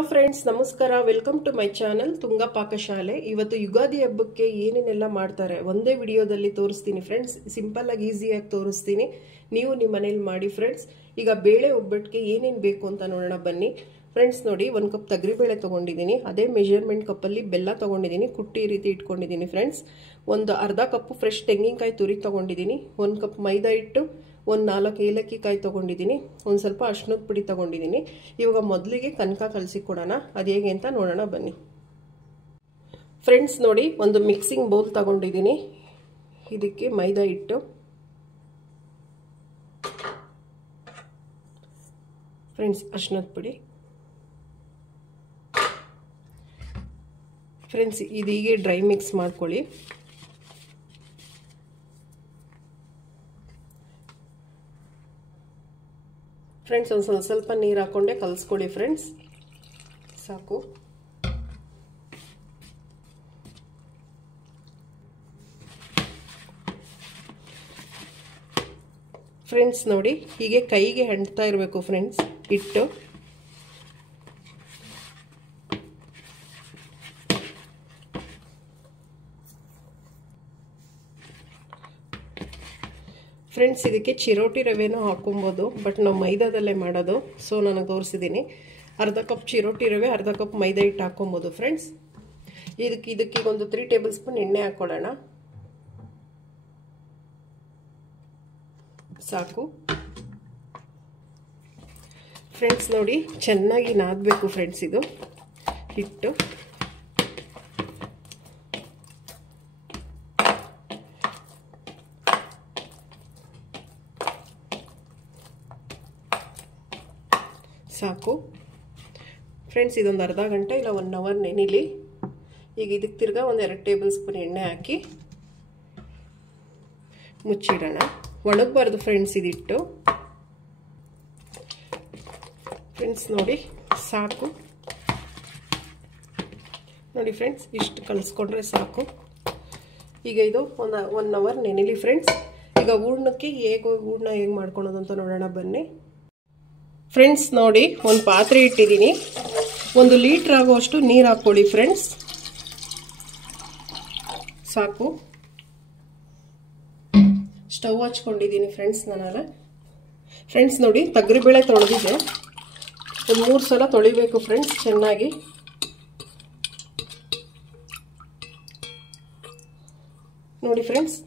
Hello friends, ನಮಸ್ಕಾರ. Welcome to my channel Tunga Pakashale. ಇವತ್ತು ಯುಗಾದಿ ಹಬ್ಬಕ್ಕೆ ಏನೇನೆಲ್ಲ ಮಾಡ್ತಾರೆ ಒಂದೇ ವಿಡಿಯೋದಲ್ಲಿ ತೋರಿಸ್ತೀನಿ ಫ್ರೆಂಡ್ಸ್. ಸಿಂಪಲ್ ಆಗಿ ಈಸಿಯಾಗಿ ತೋರಿಸ್ತೀನಿ, ನೀವು ನಿಮ್ಮ ಮನೇಲಿ ಮಾಡಿ ಫ್ರೆಂಡ್ಸ್. ಈಗ ಬೇಳೆ ಒಬ್ಬಟ್ಟಿಗೆ ಏನೇನು ಬೇಕು ಅಂತ ನೋಡೋಣ ಬನ್ನಿ ಫ್ರೆಂಡ್ಸ್. ನೋಡಿ, 1 ಕಪ್ ತೊಗರಿಬೇಳೆ ತೊಗೊಂಡಿದ್ದೀನಿ. ಅದೇ ಮೆಜರ್ಮೆಂಟ್ ಕಪ್ಪಲ್ಲಿ ಬೆಲ್ಲ ತೊಗೊಂಡಿದ್ದೀನಿ, ಕುಟ್ಟಿ ರೀತಿ ಇಟ್ಕೊಂಡಿದ್ದೀನಿ ಫ್ರೆಂಡ್ಸ್. ಒಂದು ಅರ್ಧ ಕಪ್ ಫ್ರೆಶ್ ತೆಂಗಿನಕಾಯಿ ತುರಿ ತೊಗೊಂಡಿದ್ದೀನಿ. 1 ಕಪ್ ಮೈದಾ ಹಿಟ್ಟು, 4 ಏಲಕ್ಕಿ ಕಾಯಿ ತೊಗೊಂಡಿದ್ದೀನಿ. ಒಂದು ಸ್ವಲ್ಪ ಅರಿಶಿನದ ಪುಡಿ ತೊಗೊಂಡಿದ್ದೀನಿ. ಇವಾಗ ಮೊದಲಿಗೆ ಕನಕ ಕಲಸಿ ಕೊಡೋಣ, ಅದು ಹೇಗೆ ಅಂತ ನೋಡೋಣ ಬನ್ನಿ ಫ್ರೆಂಡ್ಸ್. ನೋಡಿ, ಒಂದು ಮಿಕ್ಸಿಂಗ್ ಬೌಲ್ ತೊಗೊಂಡಿದ್ದೀನಿ. ಇದಕ್ಕೆ ಮೈದಾ ಹಿಟ್ಟು, ಫ್ರೆಂಡ್ಸ್ ಅರಿಶಿನದ ಪುಡಿ ಫ್ರೆಂಡ್ಸ್. ಇದೀಗೆ ಡ್ರೈ ಮಿಕ್ಸ್ ಮಾಡ್ಕೊಳ್ಳಿ. ಫ್ರೆಂಡ್ಸ್ ಒಂದು ಸ್ವಲ್ಪ ನೀರು ಹಾಕೊಂಡೆ ಕಲಿಸ್ಕೊಳ್ಳಿ ಫ್ರೆಂಡ್ಸ್, ಸಾಕು. ಫ್ರೆಂಡ್ಸ್ ನೋಡಿ, ಹೀಗೆ ಕೈಗೆ ಅಂಟ್ತಾ ಇರಬೇಕು ಫ್ರೆಂಡ್ಸ್ ಹಿಟ್ಟು. ಫ್ರೆಂಡ್ಸ್ ಇದಕ್ಕೆ ಚಿರೋಟಿ ರವೆನೂ ಹಾಕೊಬೋದು, ಬಟ್ ನಾವು ಮೈದಾದಲ್ಲೇ ಮಾಡೋದು, ಸೊ ನನಗೆ ತೋರಿಸಿದ್ದೀನಿ. ಅರ್ಧ ಕಪ್ ಚಿರೋಟಿ ರವೆ, ಅರ್ಧ ಕಪ್ ಮೈದಾ ಹಿಟ್ಟು ಹಾಕೊಬೋದು ಫ್ರೆಂಡ್ಸ್. ಇದಕ್ಕೆ ಒಂದು 3 ಟೇಬಲ್ ಸ್ಪೂನ್ ಎಣ್ಣೆ ಹಾಕ್ಕೊಳ್ಳೋಣ, ಸಾಕು. ಫ್ರೆಂಡ್ಸ್ ನೋಡಿ, ಚೆನ್ನಾಗಿ ನಾದಬೇಕು ಫ್ರೆಂಡ್ಸ್ ಇದು ಹಿಟ್ಟು. ಸಾಕು ಫ್ರೆಂಡ್ಸ್, ಇದೊಂದು ಅರ್ಧ ಗಂಟೆ ಇಲ್ಲ 1 ಅವರ್ ನೆನಿಲಿ. ಈಗ ಇದಕ್ಕೆ ತಿರ್ಗಾ ಒಂದು 2 ಟೇಬಲ್ ಸ್ಪೂನ್ ಎಣ್ಣೆ ಹಾಕಿ ಮುಚ್ಚಿಡೋಣ. ಒಣಗಬಾರ್ದು ಫ್ರೆಂಡ್ಸ್ ಇದಿಟ್ಟು. ಫ್ರೆಂಡ್ಸ್ ನೋಡಿ, ಸಾಕು. ನೋಡಿ ಫ್ರೆಂಡ್ಸ್, ಇಷ್ಟು ಕಲಿಸ್ಕೊಂಡ್ರೆ ಸಾಕು. ಈಗ ಇದು ಒಂದು 1 ಅವರ್ ನೆನಿಲಿ ಫ್ರೆಂಡ್ಸ್. ಈಗ ಹೂರ್ಣಕ್ಕೆ ಹೂರ್ಣ ಹೇಗೆ ಮಾಡ್ಕೊಳೋದು ಅಂತ ನೋಡೋಣ ಬನ್ನಿ ಫ್ರೆಂಡ್ಸ್. ನೋಡಿ, ಒಂದು ಪಾತ್ರೆ ಇಟ್ಟಿದ್ದೀನಿ. 1 ಲೀಟ್ರ್ ಆಗುವಷ್ಟು ನೀರು ಹಾಕ್ಕೊಳ್ಳಿ ಫ್ರೆಂಡ್ಸ್, ಸಾಕು. ಸ್ಟವ್ ಹಚ್ಕೊಂಡಿದ್ದೀನಿ ಫ್ರೆಂಡ್ಸ್ ನಾನೆಲ್ಲ. ಫ್ರೆಂಡ್ಸ್ ನೋಡಿ, ತೊಗರಿಬೇಳೆ ತೊಳೆದಿದೆ. ಒಂದು 3 ಸಲ ತೊಳಿಬೇಕು ಫ್ರೆಂಡ್ಸ್ ಚೆನ್ನಾಗಿ. ನೋಡಿ ಫ್ರೆಂಡ್ಸ್,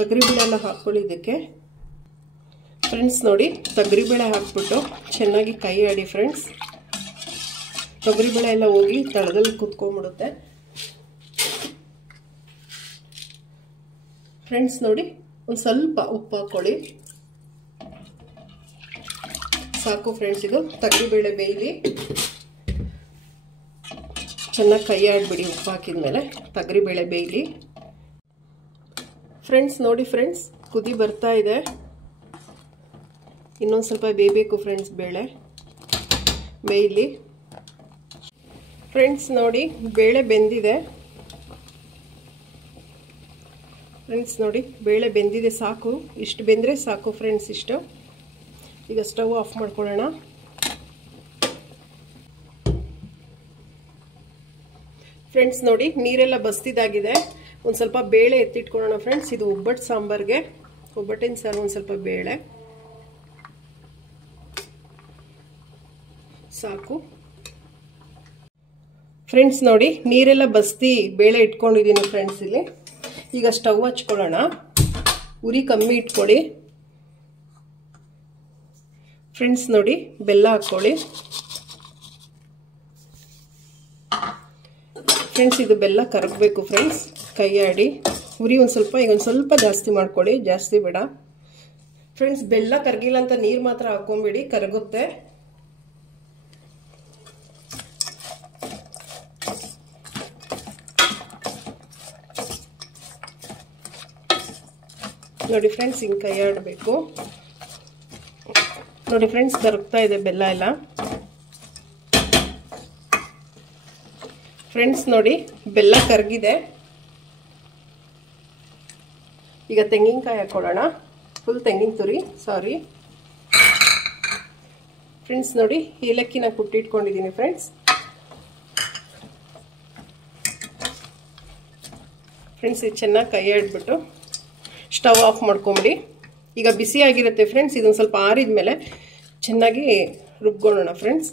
ತೊಗರಿಬೇಳೆ ಎಲ್ಲ ಹಾಕ್ಕೊಳ್ಳಿ ಇದಕ್ಕೆ. ಫ್ರೆಂಡ್ಸ್ ನೋಡಿ, ತೊಗರಿಬೇಳೆ ಹಾಕ್ಬಿಟ್ಟು ಚೆನ್ನಾಗಿ ಕೈ ಆಡಿ ಫ್ರೆಂಡ್ಸ್. ತೊಗರಿಬೇಳೆ ಎಲ್ಲ ಹೋಗಿ ತಳದಲ್ಲಿ ಕುತ್ಕೊಂಡ್ಬಿಡುತ್ತೆ ಫ್ರೆಂಡ್ಸ್. ನೋಡಿ, ಒಂದು ಸ್ವಲ್ಪ ಉಪ್ಪು ಹಾಕ್ಕೊಳ್ಳಿ, ಸಾಕು ಫ್ರೆಂಡ್ಸ್. ಇದು ತೊಗರಿಬೇಳೆ ಬೇಯಲಿ, ಚೆನ್ನಾಗಿ ಕೈ ಆಡ್ಬಿಡಿ ಉಪ್ಪು ಹಾಕಿದ್ಮೇಲೆ. ತೊಗರಿಬೇಳೆ ಬೇಯಲಿ ಫ್ರೆಂಡ್ಸ್. ನೋಡಿ ಫ್ರೆಂಡ್ಸ್, ಕುದಿ ಬರ್ತಾ ಇದೆ. ಇನ್ನೊಂದು ಸ್ವಲ್ಪ ಬೇಯಬೇಕು ಫ್ರೆಂಡ್ಸ್, ಬೇಳೆ ಬೇಯಲಿ. ಫ್ರೆಂಡ್ಸ್ ನೋಡಿ, ಬೇಳೆ ಬೆಂದಿದೆ. ಫ್ರೆಂಡ್ಸ್ ನೋಡಿ, ಬೇಳೆ ಬೆಂದಿದೆ, ಸಾಕು. ಇಷ್ಟು ಬೆಂದರೆ ಸಾಕು ಫ್ರೆಂಡ್ಸ್, ಇಷ್ಟು. ಈಗ ಸ್ಟವ್ ಆಫ್ ಮಾಡ್ಕೊಳ್ಳೋಣ. ಫ್ರೆಂಡ್ಸ್ ನೋಡಿ, ನೀರೆಲ್ಲ ಬಸ್ತಿದಾಗಿದೆ. ಒಂದು ಸ್ವಲ್ಪ ಬೇಳೆ ಎತ್ತಿಟ್ಕೊಳ್ಳೋಣ ಫ್ರೆಂಡ್ಸ್. ಇದು ಒಬ್ಬಟ್ಟು ಸಾಂಬಾರ್ಗೆ, ಒಬ್ಬಟ್ಟಿನ ಸಾರು. ಒಂದು ಸ್ವಲ್ಪ ಬೇಳೆ ಸಾಕು ಫ್ರೆಂಡ್ಸ್. ನೋಡಿ, ನೀರೆಲ್ಲ ಬಸ್ತಿ ಬೇಳೆ ಇಟ್ಕೊಂಡಿದ್ದೀನಿ ಫ್ರೆಂಡ್ಸ್ ಇಲ್ಲಿ. ಈಗ ಸ್ಟವ್ ಹಚ್ಕೊಳ್ಳೋಣ. ಉರಿ ಕಮ್ಮಿ ಇಟ್ಕೊಳ್ಳಿ ಫ್ರೆಂಡ್ಸ್. ನೋಡಿ, ಬೆಲ್ಲ ಹಾಕ್ಕೊಳ್ಳಿ ಫ್ರೆಂಡ್ಸ್. ಇದು ಬೆಲ್ಲ ಕರಗಬೇಕು ಫ್ರೆಂಡ್ಸ್, ಕೈ ಆಡಿ. ಉರಿ ಒಂದು ಸ್ವಲ್ಪ ಜಾಸ್ತಿ ಮಾಡ್ಕೊಳ್ಳಿ, ಜಾಸ್ತಿ ಬೇಡ ಫ್ರೆಂಡ್ಸ್. ಬೆಲ್ಲ ಕರಗಿಲ್ಲ ಅಂತ ನೀರು ಮಾತ್ರ ಹಾಕೊಂಬಿಡಿ, ಕರಗುತ್ತೆ. ನೋಡಿ ಫ್ರೆಂಡ್ಸ್, ಹಿಂಗೆ ಕೈ ಆಡಬೇಕು. ನೋಡಿ ಫ್ರೆಂಡ್ಸ್, ಕರಗ್ತಾ ಇದೆ ಬೆಲ್ಲ ಎಲ್ಲ. ಫ್ರೆಂಡ್ಸ್ ನೋಡಿ, ಬೆಲ್ಲ ಕರಗಿದೆ. ಈಗ ತೆಂಗಿನಕಾಯಿ ಹಾಕೊಳ್ಳೋಣ, ಫುಲ್ ತೆಂಗಿನ ತುರಿ, ಸಾರಿ. ಫ್ರೆಂಡ್ಸ್ ನೋಡಿ ಏಲಕ್ಕಿನ ಕುಟ್ಟಿಟ್ಕೊಂಡಿದ್ದೀನಿ ಫ್ರೆಂಡ್ಸ್. ಫ್ರೆಂಡ್ಸ್ ಇದು ಚೆನ್ನಾಗಿ ಕೈ ಆಡ್ಬಿಟ್ಟು ಸ್ಟವ್ ಆಫ್ ಮಾಡ್ಕೊಂಬಿಡಿ. ಈಗ ಬಿಸಿ ಆಗಿರುತ್ತೆ ಫ್ರೆಂಡ್ಸ್. ಇದೊಂದು ಸ್ವಲ್ಪ ಆರಿದ ಮೇಲೆ ಚೆನ್ನಾಗಿ ರುಬ್ಕೊಳ್ಳೋಣ ಫ್ರೆಂಡ್ಸ್.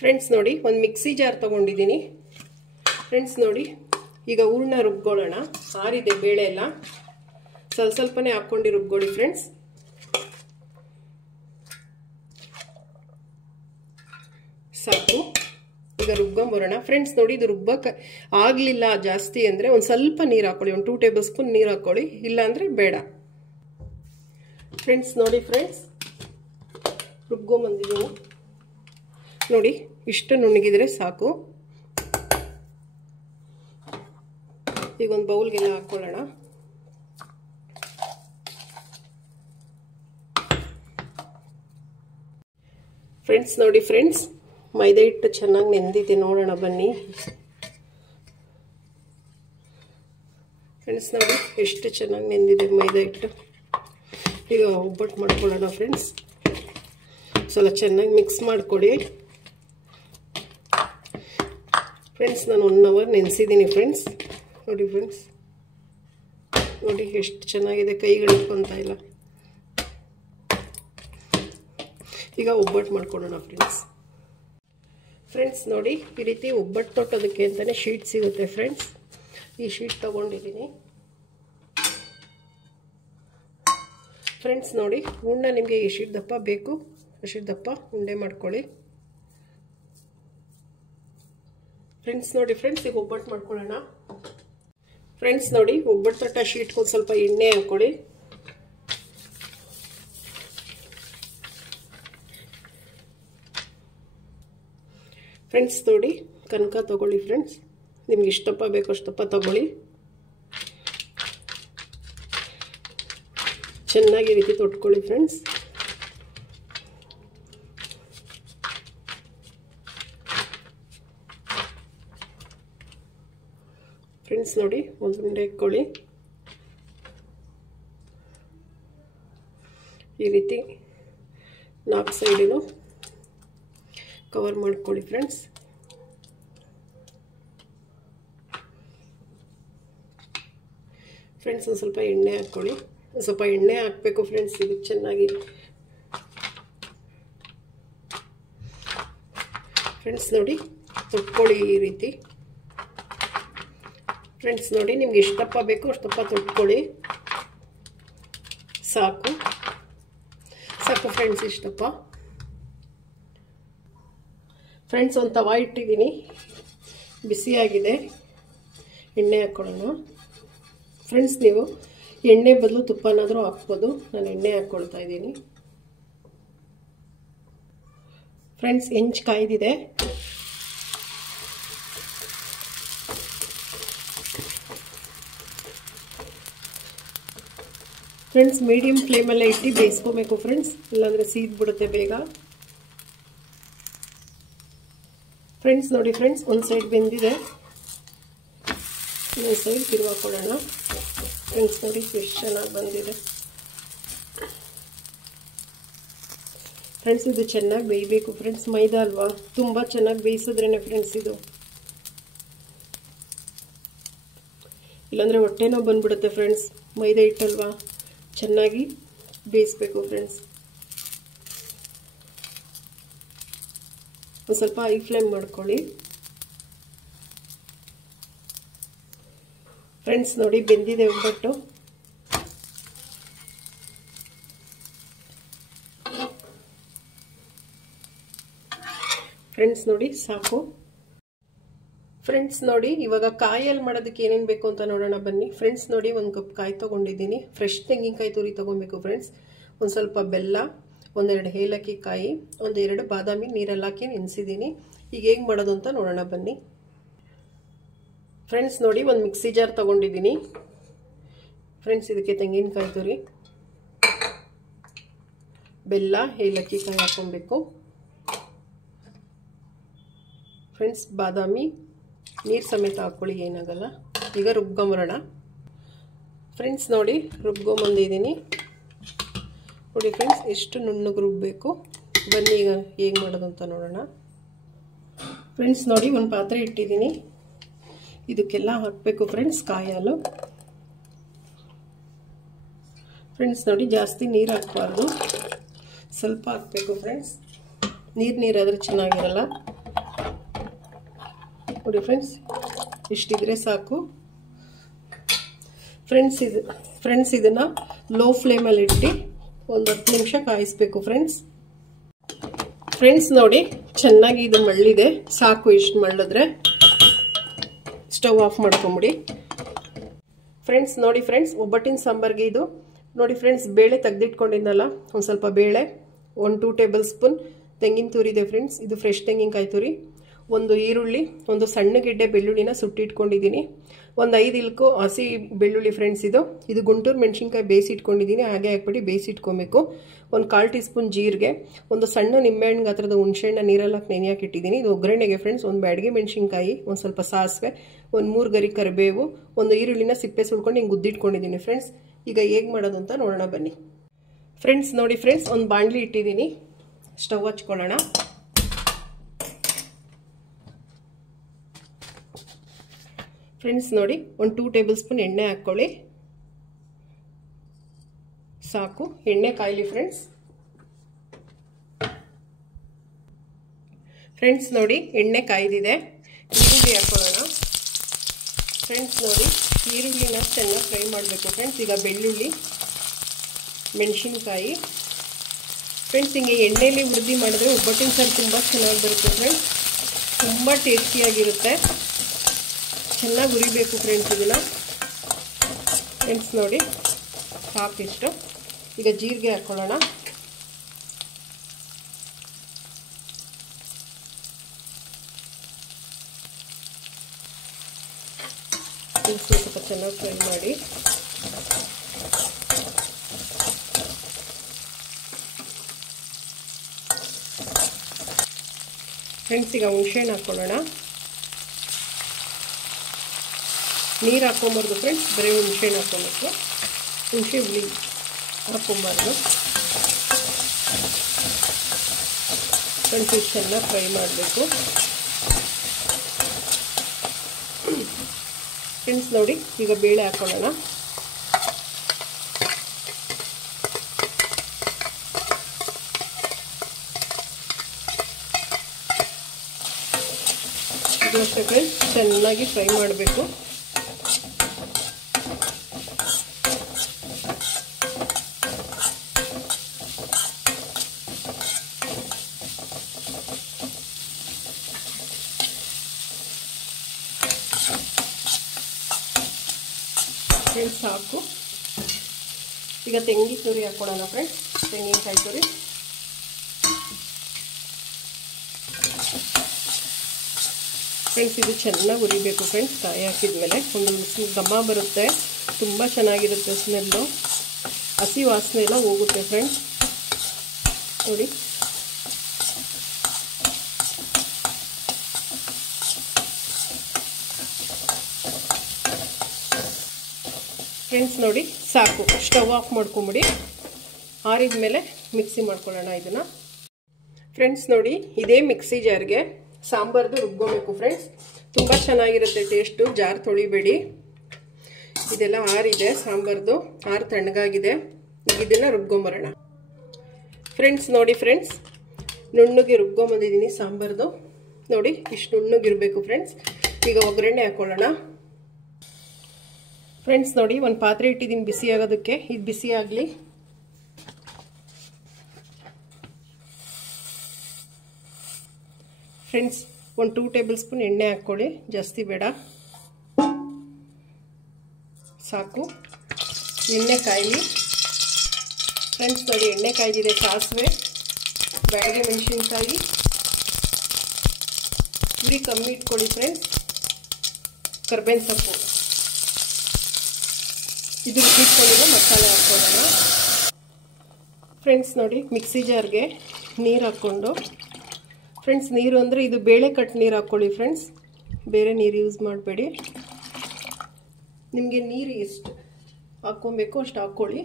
ಫ್ರೆಂಡ್ಸ್ ನೋಡಿ, ಒಂದು ಮಿಕ್ಸಿ ಜಾರ್ ತೊಗೊಂಡಿದ್ದೀನಿ ಫ್ರೆಂಡ್ಸ್. ನೋಡಿ ಈಗ ಹೂರಣ ರುಬ್ಕೊಳ್ಳೋಣ. ಆರಿದೆ ಬೇಳೆ ಎಲ್ಲ, ಸ್ವಲ್ಪನೇ ಹಾಕ್ಕೊಂಡು ರುಬ್ಕೊಳ್ಳಿ ಫ್ರೆಂಡ್ಸ್. ಸಾಕು, ಈಗ ರುಬ್ಕೊಂಬರೋಣ ಫ್ರೆಂಡ್ಸ್. ನೋಡಿ ಇದು ರುಬ್ಬಕ್ಕೆ ಆಗಲಿಲ್ಲ ಜಾಸ್ತಿ ಅಂದರೆ ಒಂದು ಸ್ವಲ್ಪ ನೀರು ಹಾಕ್ಕೊಳ್ಳಿ, ಒಂದು 2 ಟೇಬಲ್ ಸ್ಪೂನ್ ನೀರು ಹಾಕ್ಕೊಳ್ಳಿ, ಇಲ್ಲಾಂದರೆ ಬೇಡ ಫ್ರೆಂಡ್ಸ್. ನೋಡಿ ಫ್ರೆಂಡ್ಸ್, ರುಬ್ಕೊಂಬಂದಿದ್ದೀನಿ ನೋಡಿ, ಇಷ್ಟು ನುಣ್ಣಗಿದ್ರೆ ಸಾಕು. ಈಗ ಒಂದು ಬೌಲ್ಗೆಲ್ಲ ಹಾಕ್ಕೊಳ್ಳೋಣ. ಫ್ರೆಂಡ್ಸ್ ನೋಡಿ ಫ್ರೆಂಡ್ಸ್, ಮೈದಾ ಹಿಟ್ಟು ಚೆನ್ನಾಗಿ ನೆಂದಿದೆ, ನೋಡೋಣ ಬನ್ನಿ ಫ್ರೆಂಡ್ಸ್. ನೋಡಿ ಎಷ್ಟು ಚೆನ್ನಾಗಿ ನೆಂದಿದೆ ಮೈದಾ ಹಿಟ್ಟು. ಈಗ ಒಬ್ಬಟ್ಟು ಮಾಡ್ಕೊಳ್ಳೋಣ ಫ್ರೆಂಡ್ಸ್. ಸ್ವಲ್ಪ ಚೆನ್ನಾಗಿ ಮಿಕ್ಸ್ ಮಾಡಿಕೊಡಿ ಫ್ರೆಂಡ್ಸ್. ನಾನು 1 ಅವರ್ ನೆನೆಸಿದ್ದೀನಿ ಫ್ರೆಂಡ್ಸ್. ನೋಡಿ ಫ್ರೆಂಡ್ಸ್, ನೋಡಿ ಎಷ್ಟು ಚೆನ್ನಾಗಿದೆ, ಕೈಗಳು ಇಟ್ಕೊತಾ ಇಲ್ಲ. ಈಗ ಒಬ್ಬಟ್ಟು ಮಾಡ್ಕೊಳ್ಳೋಣ ಫ್ರೆಂಡ್ಸ್. ಫ್ರೆಂಡ್ಸ್ ನೋಡಿ, ಈ ರೀತಿ ಒಬ್ಬಟ್ಟು ತೊಟ್ಟೋದಕ್ಕೆ ಅಂತಲೇ ಶೀಟ್ ಸಿಗುತ್ತೆ ಫ್ರೆಂಡ್ಸ್. ಈ ಶೀಟ್ ತೊಗೊಂಡಿದ್ದೀನಿ ಫ್ರೆಂಡ್ಸ್. ನೋಡಿ ಹೂರಣ ನಿಮಗೆ ಎಷ್ಟಿಟ್ಟು ದಪ್ಪ ಬೇಕು ಅಷ್ಟಿಟ್ಟು ದಪ್ಪ ಉಂಡೆ ಮಾಡ್ಕೊಳ್ಳಿ ಫ್ರೆಂಡ್ಸ್. ನೋಡಿ ಫ್ರೆಂಡ್ಸ್, ಈಗ ಒಬ್ಬಟ್ಟು ಮಾಡ್ಕೊಳ್ಳೋಣ ಫ್ರೆಂಡ್ಸ್. ನೋಡಿ ಒಬ್ಬಟ್ಟು ತೊಟ್ಟ ಶೀಟ್ಗೆ ಒಂದು ಸ್ವಲ್ಪ ಎಣ್ಣೆ ಹಾಕ್ಕೊಳ್ಳಿ. ಫ್ರೆಂಡ್ಸ್ ನೋಡಿ, ಕನಕ ತಗೊಳ್ಳಿ ಫ್ರೆಂಡ್ಸ್. ನಿಮ್ಗೆ ಇಷ್ಟಪ್ಪ ಬೇಕು ಅಷ್ಟಪ್ಪ ತಗೊಳ್ಳಿ. ಚೆನ್ನಾಗಿ ರೀತಿ ತೊಟ್ಕೊಳ್ಳಿ ಫ್ರೆಂಡ್ಸ್. ಫ್ರೆಂಡ್ಸ್ ನೋಡಿ, ಒಂದು ಉಂಡೆ ಇಟ್ಕೊಳ್ಳಿ. ಈ ರೀತಿ 4 ಸೈಡಿನೂ ಕವರ್ ಮಾಡ್ಕೊಳ್ಳಿ ಫ್ರೆಂಡ್ಸ್. ಫ್ರೆಂಡ್ಸ್ ಒಂದು ಸ್ವಲ್ಪ ಎಣ್ಣೆ ಹಾಕ್ಕೊಳ್ಳಿ. ಒಂದು ಸ್ವಲ್ಪ ಎಣ್ಣೆ ಹಾಕಬೇಕು ಫ್ರೆಂಡ್ಸ್, ಇದು ಚೆನ್ನಾಗಿ. ಫ್ರೆಂಡ್ಸ್ ನೋಡಿ, ತೊಟ್ಕೊಳ್ಳಿ ಈ ರೀತಿ ಫ್ರೆಂಡ್ಸ್. ನೋಡಿ ನಿಮ್ಗೆ ಎಷ್ಟಪ್ಪ ಬೇಕು ಅಷ್ಟಪ್ಪ ತೊಟ್ಕೊಳ್ಳಿ. ಸಾಕು ಸಾಕು ಫ್ರೆಂಡ್ಸ್, ಇಷ್ಟಪ್ಪ. ಫ್ರೆಂಡ್ಸ್ ಒಂದು ತವಾ ಇಟ್ಟಿದ್ದೀನಿ, ಬಿಸಿಯಾಗಿದೆ. ಎಣ್ಣೆ ಹಾಕ್ಕೊಳ್ಳೋಣ ಫ್ರೆಂಡ್ಸ್. ನೀವು ಎಣ್ಣೆ ಬದಲು ತುಪ್ಪನಾದರೂ ಹಾಕ್ಬೋದು. ನಾನು ಎಣ್ಣೆ ಹಾಕ್ಕೊಳ್ತಾ ಇದ್ದೀನಿ ಫ್ರೆಂಡ್ಸ್. ಹೆಂಚು ಕಾಯ್ದಿದೆ. ಫ್ರೆಂಡ್ಸ್ ಮೀಡಿಯಂ ಫ್ಲೇಮಲ್ಲೇ ಇಟ್ಟು ಬೇಯಿಸ್ಕೋಬೇಕು ಫ್ರೆಂಡ್ಸ್, ಇಲ್ಲಾಂದರೆ ಸೀದ್ಬಿಡುತ್ತೆ ಬೇಗ. ಫ್ರೆಂಡ್ಸ್ ನೋಡಿ ಫ್ರೆಂಡ್ಸ್, ಒಂದು ಸೈಡ್ ಬೆಂದಿದೆ, ಇನ್ನೊಂದು ಸೈಡ್ ತಿರುವಾಕೊಳ್ಳೋಣ ಫ್ರೆಂಡ್ಸ್. ನೋಡಿ ಎಷ್ಟು ಚೆನ್ನಾಗಿ ಬಂದಿದೆ ಫ್ರೆಂಡ್ಸ್. ಇದು ಚೆನ್ನಾಗಿ ಬೇಯಬೇಕು ಫ್ರೆಂಡ್ಸ್. ಮೈದಾ ಅಲ್ವಾ, ತುಂಬ ಚೆನ್ನಾಗಿ ಬೇಯಿಸಿದ್ರೇ ಫ್ರೆಂಡ್ಸ್ ಇದು, ಇಲ್ಲಾಂದರೆ ಹೊಟ್ಟೆ ನೋವು ಬಂದ್ಬಿಡುತ್ತೆ ಫ್ರೆಂಡ್ಸ್. ಮೈದಾ ಹಿಟ್ಟಲ್ವಾ, ಚೆನ್ನಾಗಿ ಬೇಯಿಸ್ಬೇಕು ಫ್ರೆಂಡ್ಸ್. ಒಂದು ಸ್ವಲ್ಪ ಹೈ ಫ್ಲೇಮ್ ಮಾಡ್ಕೊಳ್ಳಿ ಫ್ರೆಂಡ್ಸ್. ನೋಡಿ ಬೆಂದಿದೆ ಒಬ್ಬಟ್ಟು. ಫ್ರೆಂಡ್ಸ್ ನೋಡಿ ಸಾಕು. ಫ್ರೆಂಡ್ಸ್ ನೋಡಿ, ಇವಾಗ ಕಾಯಲ್ಲಿ ಮಾಡೋದಕ್ಕೆ ಏನೇನು ಬೇಕು ಅಂತ ನೋಡೋಣ ಬನ್ನಿ ಫ್ರೆಂಡ್ಸ್. ನೋಡಿ 1 ಕಪ್ ಕಾಯಿ ತೊಗೊಂಡಿದ್ದೀನಿ. ಫ್ರೆಶ್ ತೆಂಗಿನಕಾಯಿ ತುರಿ ತೊಗೊಬೇಕು ಫ್ರೆಂಡ್ಸ್. ಒಂದು ಸ್ವಲ್ಪ ಬೆಲ್ಲ, 1-2 ಏಲಕ್ಕಿ ಕಾಯಿ, 1-2 ಬಾದಾಮಿ ನೀರಲ್ಲಿ ಹಾಕಿ ನೆನೆಸಿದ್ದೀನಿ. ಈಗ ಹೇಗೆ ಮಾಡೋದು ಅಂತ ನೋಡೋಣ ಬನ್ನಿ ಫ್ರೆಂಡ್ಸ್. ನೋಡಿ ಒಂದು ಮಿಕ್ಸಿ ಜಾರ್ ತೊಗೊಂಡಿದ್ದೀನಿ ಫ್ರೆಂಡ್ಸ್. ಇದಕ್ಕೆ ತೆಂಗಿನಕಾಯಿ ತುರಿ, ಬೆಲ್ಲ, ಏಲಕ್ಕಿ ಕಾಯಿ ಹಾಕ್ಕೊಬೇಕು ಫ್ರೆಂಡ್ಸ್. ಬಾದಾಮಿ ನೀರು ಸಮೇತ ಹಾಕ್ಕೊಳ್ಳಿ, ಏನಾಗಲ್ಲ. ಈಗ ರುಬ್ಕೊಂಬರೋಣ ಫ್ರೆಂಡ್ಸ್. ನೋಡಿ ರುಬ್ಕೊಂಬಂದಿದ್ದೀನಿ ನೋಡಿ ಫ್ರೆಂಡ್ಸ್, ಎಷ್ಟು ನುಣ್ಣಗೆ ರುಬ್ಬಬೇಕು. ಬನ್ನಿ ಈಗ ಹೇಗೆ ಮಾಡೋದು ಅಂತ ನೋಡೋಣ ಫ್ರೆಂಡ್ಸ್. ನೋಡಿ ಒಂದು ಪಾತ್ರೆ ಇಟ್ಟಿದ್ದೀನಿ. ಇದಕ್ಕೆಲ್ಲ ಹಾಕಬೇಕು ಫ್ರೆಂಡ್ಸ್ ಕಾಯಿ ಹಾಲು. ಫ್ರೆಂಡ್ಸ್ ನೋಡಿ, ಜಾಸ್ತಿ ನೀರು ಹಾಕಬಾರ್ದು, ಸ್ವಲ್ಪ ಹಾಕಬೇಕು ಫ್ರೆಂಡ್ಸ್. ನೀರಾದರೆ ಚೆನ್ನಾಗಿರಲ್ಲ ನೋಡಿ ಫ್ರೆಂಡ್ಸ್. ಇಷ್ಟಿದ್ರೆ ಸಾಕು ಫ್ರೆಂಡ್ಸ್. ಇದನ್ನು ಲೋ ಫ್ಲೇಮಲ್ಲಿ ಇಟ್ಟು ಒಂದು 10 ನಿಮಿಷ ಕಾಯಿಸ್ಬೇಕು ಫ್ರೆಂಡ್ಸ್ ನೋಡಿ, ಚೆನ್ನಾಗಿ ಇದು ಮಳ್ಳಿದೆ, ಸಾಕು. ಇಷ್ಟು ಮಳ್ಳಿದ್ರೆ ಸ್ಟವ್ ಆಫ್ ಮಾಡ್ಕೊಂಬಿಡಿ ಫ್ರೆಂಡ್ಸ್. ನೋಡಿ ಫ್ರೆಂಡ್ಸ್, ಒಬ್ಬಟ್ಟಿನ ಸಾಂಬಾರ್ಗೆ ಇದು ನೋಡಿ ಫ್ರೆಂಡ್ಸ್. ಬೇಳೆ ತೆಗೆದಿಟ್ಕೊಂಡಿದ್ದಲ್ಲ, ಒಂದು ಸ್ವಲ್ಪ ಬೇಳೆ, 1-2 ಟೇಬಲ್ ಸ್ಪೂನ್ ತೆಂಗಿನ ತುರಿದೆ ಫ್ರೆಂಡ್ಸ್. ಇದು ಫ್ರೆಶ್ ತೆಂಗಿನಕಾಯಿ ತುರಿ. ಒಂದು ಈರುಳ್ಳಿ, ಒಂದು ಸಣ್ಣ ಗೆಡ್ಡೆ ಬೆಳ್ಳುಳ್ಳಿನ ಸುಟ್ಟಿಟ್ಕೊಂಡಿದ್ದೀನಿ. ಒಂದು 5 ಇಲ್ಕು ಹಸಿ ಬೆಳ್ಳುಳ್ಳಿ ಫ್ರೆಂಡ್ಸ್. ಇದು ಗುಂಟೂರು ಮೆಣಸಿನ್ಕಾಯಿ ಬೇಯಿಸಿಟ್ಕೊಂಡಿದ್ದೀನಿ, ಹಾಗೆ ಹಾಕ್ಬಿಟ್ಟು ಬೇಯಿಸಿಟ್ಕೊಬೇಕು. ಒಂದು 1/4 ಟೀ ಸ್ಪೂನ್ ಜೀರಿಗೆ, ಒಂದು ಸಣ್ಣ ನಿಂಬೆಹಣ್ಣು ಗಾತ್ರದ ಹುಣಸೆಹಣ್ಣು ನೀರಲ್ಲಿ ಹಾಕಿ ನೆನೆಯಾಗಿ ಇಟ್ಟಿದ್ದೀನಿ. ಇದು ಒಗ್ಗರಣೆಗೆ ಫ್ರೆಂಡ್ಸ್. ಒಂದು ಬ್ಯಾಡಗೆ ಮೆಣಸಿನ್ಕಾಯಿ, ಒಂದು ಸ್ವಲ್ಪ ಸಾಸಿವೆ, ಒಂದು 3 ಗರಿ ಕರಿಬೇವು, ಒಂದು ಈರುಳ್ಳಿನ ಸಿಪ್ಪೆ ಸುಳ್ಕೊಂಡು ಹಿಂಗೆ ಗುದ್ದಿಟ್ಕೊಂಡಿದ್ದೀನಿ ಫ್ರೆಂಡ್ಸ್. ಈಗ ಹೇಗೆ ಮಾಡೋದು ಅಂತ ನೋಡೋಣ ಬನ್ನಿ ಫ್ರೆಂಡ್ಸ್. ನೋಡಿ ಫ್ರೆಂಡ್ಸ್, ಒಂದು ಬಾಣಲಿ ಇಟ್ಟಿದ್ದೀನಿ, ಸ್ಟವ್ ಹಚ್ಕೊಳ್ಳೋಣ. ಫ್ರೆಂಡ್ಸ್ ನೋಡಿ, ಒಂದು 2 ಟೇಬಲ್ ಸ್ಪೂನ್ ಎಣ್ಣೆ ಹಾಕ್ಕೊಳ್ಳಿ, ಸಾಕು. ಎಣ್ಣೆ ಕಾಯಲಿ ಫ್ರೆಂಡ್ಸ್. ನೋಡಿ, ಎಣ್ಣೆ ಕಾಯ್ದಿದೆ. ಈರುಳ್ಳಿ ಹಾಕೊಳ್ಳೋಣ ಫ್ರೆಂಡ್ಸ್. ನೋಡಿ, ಈರುಳ್ಳಿನ ಚೆನ್ನಾಗಿ ಫ್ರೈ ಮಾಡಬೇಕು ಫ್ರೆಂಡ್ಸ್. ಈಗ ಬೆಳ್ಳುಳ್ಳಿ, ಮೆಣಸಿನ್ಕಾಯಿ ಫ್ರೆಂಡ್ಸ್. ಹಿಂಗೆ ಎಣ್ಣೆಯಲ್ಲಿ ಹುರಿದು ಮಾಡಿದ್ರೆ ಒಬ್ಬಟ್ಟಿನ ಸಾರು ತುಂಬ ಚೆನ್ನಾಗಿ ಬರುತ್ತೆ ಫ್ರೆಂಡ್ಸ್, ತುಂಬ ಟೇಸ್ಟಿಯಾಗಿರುತ್ತೆ. ಚೆನ್ನಾಗಿ ಹುರಿಬೇಕು ಫ್ರೆಂಡ್ಸ್ ಇದನ್ನು. ಫ್ರೆಂಡ್ಸ್ ನೋಡಿ, ಸಾಕಿಷ್ಟು. ಈಗ ಜೀರಿಗೆ ಹಾಕ್ಕೊಳ್ಳೋಣ. ಸ್ವಲ್ಪ ಚೆನ್ನಾಗಿ ಫ್ರೈ ಮಾಡಿ. ಫ್ರೆಂಡ್ಸ್, ಈಗ ಹುಣಸೆಹಣ್ಣು ಹಾಕ್ಕೊಳ್ಳೋಣ. ನೀರು ಹಾಕ್ಕೊಂಬಾರ್ದು ಫ್ರೆಂಡ್ಸ್, ಬರೀ ಹುಣಸೆಹಣ್ಣು ಹಾಕ್ಕೊಬೇಕು. ಹುಣಸೆ ಹುಳಿ ಹಾಕ್ಕೊಂಬಾರ್ದು ಫ್ರೆಂಡ್ಸ್. ಇದು ಚೆನ್ನಾಗಿ ಫ್ರೈ ಮಾಡಬೇಕು ಫ್ರೆಂಡ್ಸ್. ನೋಡಿ, ಈಗ ಬೇಳೆ ಹಾಕ್ಕೊಳ್ಳೋಣ. ಇದು ಅಷ್ಟೇ ಫ್ರೆಂಡ್ಸ್, ಚೆನ್ನಾಗಿ ಫ್ರೈ ಮಾಡಬೇಕು. ಫ್ರೆಂಡ್ಸ್ ಸಾಕು. ಈಗ ತೆಂಗಿನ ತುರಿ ಹಾಕ್ಕೊಳ್ಳೋಣ ಫ್ರೆಂಡ್ಸ್. ತೆಂಗಿನಕಾಯಿ ತುರಿ ಫ್ರೆಂಡ್ಸ್. ಇದು ಚೆನ್ನಾಗಿ ಹುರಿಬೇಕು ಫ್ರೆಂಡ್ಸ್. ಕಾಯಿ ಹಾಕಿದ್ಮೇಲೆ ಒಂದು ಘಮ ಬರುತ್ತೆ, ತುಂಬ ಚೆನ್ನಾಗಿರುತ್ತೆ ಸ್ಮೆಲ್ಲು. ಹಸಿ ವಾಸನೆ ಎಲ್ಲ ಹೋಗುತ್ತೆ ಫ್ರೆಂಡ್ಸ್. ನೋಡಿ, ಫ್ರೆಂಡ್ಸ್ ನೋಡಿ, ಸಾಕು. ಸ್ಟವ್ ಆಫ್ ಮಾಡ್ಕೊಂಬಿಡಿ. ಆರಿದ ಮೇಲೆ ಮಿಕ್ಸಿ ಮಾಡ್ಕೊಳ್ಳೋಣ ಇದನ್ನು ಫ್ರೆಂಡ್ಸ್. ನೋಡಿ, ಇದೇ ಮಿಕ್ಸಿ ಜಾರ್ಗೆ ಸಾಂಬಾರ್ದು ರುಬ್ಕೋಬೇಕು ಫ್ರೆಂಡ್ಸ್. ತುಂಬ ಚೆನ್ನಾಗಿರುತ್ತೆ ಟೇಸ್ಟು. ಜಾರ್ ತೊಳಿಬೇಡಿ. ಇದೆಲ್ಲ ಆರಿದೆ ಸಾಂಬಾರ್ದು, ಆರು ತಣ್ಣಗಾಗಿದೆ. ಈಗ ಇದನ್ನು ರುಬ್ಕೊಂಬರೋಣ ಫ್ರೆಂಡ್ಸ್. ನೋಡಿ ಫ್ರೆಂಡ್ಸ್, ನುಣ್ಣಗೆ ರುಬ್ಕೊಂಬಂದಿದ್ದೀನಿ ಸಾಂಬಾರ್ದು. ನೋಡಿ, ಇಷ್ಟು ನುಣ್ಣಗಿರಬೇಕು ಫ್ರೆಂಡ್ಸ್. ಈಗ ಒಗ್ಗರಣೆ ಹಾಕ್ಕೊಳ್ಳೋಣ ಫ್ರೆಂಡ್ಸ್. ನೋಡಿ, ಒಂದು ಪಾತ್ರೆ ಇಟ್ಟಿದ್ದೀನಿ ಬಿಸಿ ಆಗೋದಕ್ಕೆ. ಇದು ಬಿಸಿ ಆಗಲಿ. ಫ್ರೆಂಡ್ಸ್, ಒಂದು 2 ಟೇಬಲ್ ಸ್ಪೂನ್ ಎಣ್ಣೆ ಹಾಕ್ಕೊಳ್ಳಿ, ಜಾಸ್ತಿ ಬೇಡ, ಸಾಕು. ಎಣ್ಣೆ ಕಾಯಲಿ ಫ್ರೆಂಡ್ಸ್. ನೋಡಿ, ಎಣ್ಣೆ ಕಾಯ್ದಿದೆ. ಸಾಸಿವೆ, ಬ್ಯಾಡಗೆ ಮೆಣಸಿನ್ಕಾಯಿ, ಉರಿ ಕಮ್ಮಿ ಇಟ್ಕೊಳ್ಳಿ ಫ್ರೆಂಡ್ಸ್. ಕರ್ಬೇವಿನ ಸೊಪ್ಪು, ಇದು ರುಬ್ಬಿಟ್ಕೊಂಡಿರೋ ಮಸಾಲೆ ಹಾಕ್ಕೊಳ್ಳೋಣ ಫ್ರೆಂಡ್ಸ್. ನೋಡಿ, ಮಿಕ್ಸಿ ಜಾರ್ಗೆ ನೀರು ಹಾಕ್ಕೊಂಡು ಫ್ರೆಂಡ್ಸ್, ನೀರು ಅಂದರೆ ಇದು ಬೇಳೆ ಕಟ್ ನೀರು ಹಾಕ್ಕೊಳ್ಳಿ ಫ್ರೆಂಡ್ಸ್, ಬೇರೆ ನೀರು ಯೂಸ್ ಮಾಡಬೇಡಿ. ನಿಮಗೆ ನೀರು ಎಷ್ಟು ಹಾಕ್ಕೊಬೇಕು ಅಷ್ಟು ಹಾಕ್ಕೊಳ್ಳಿ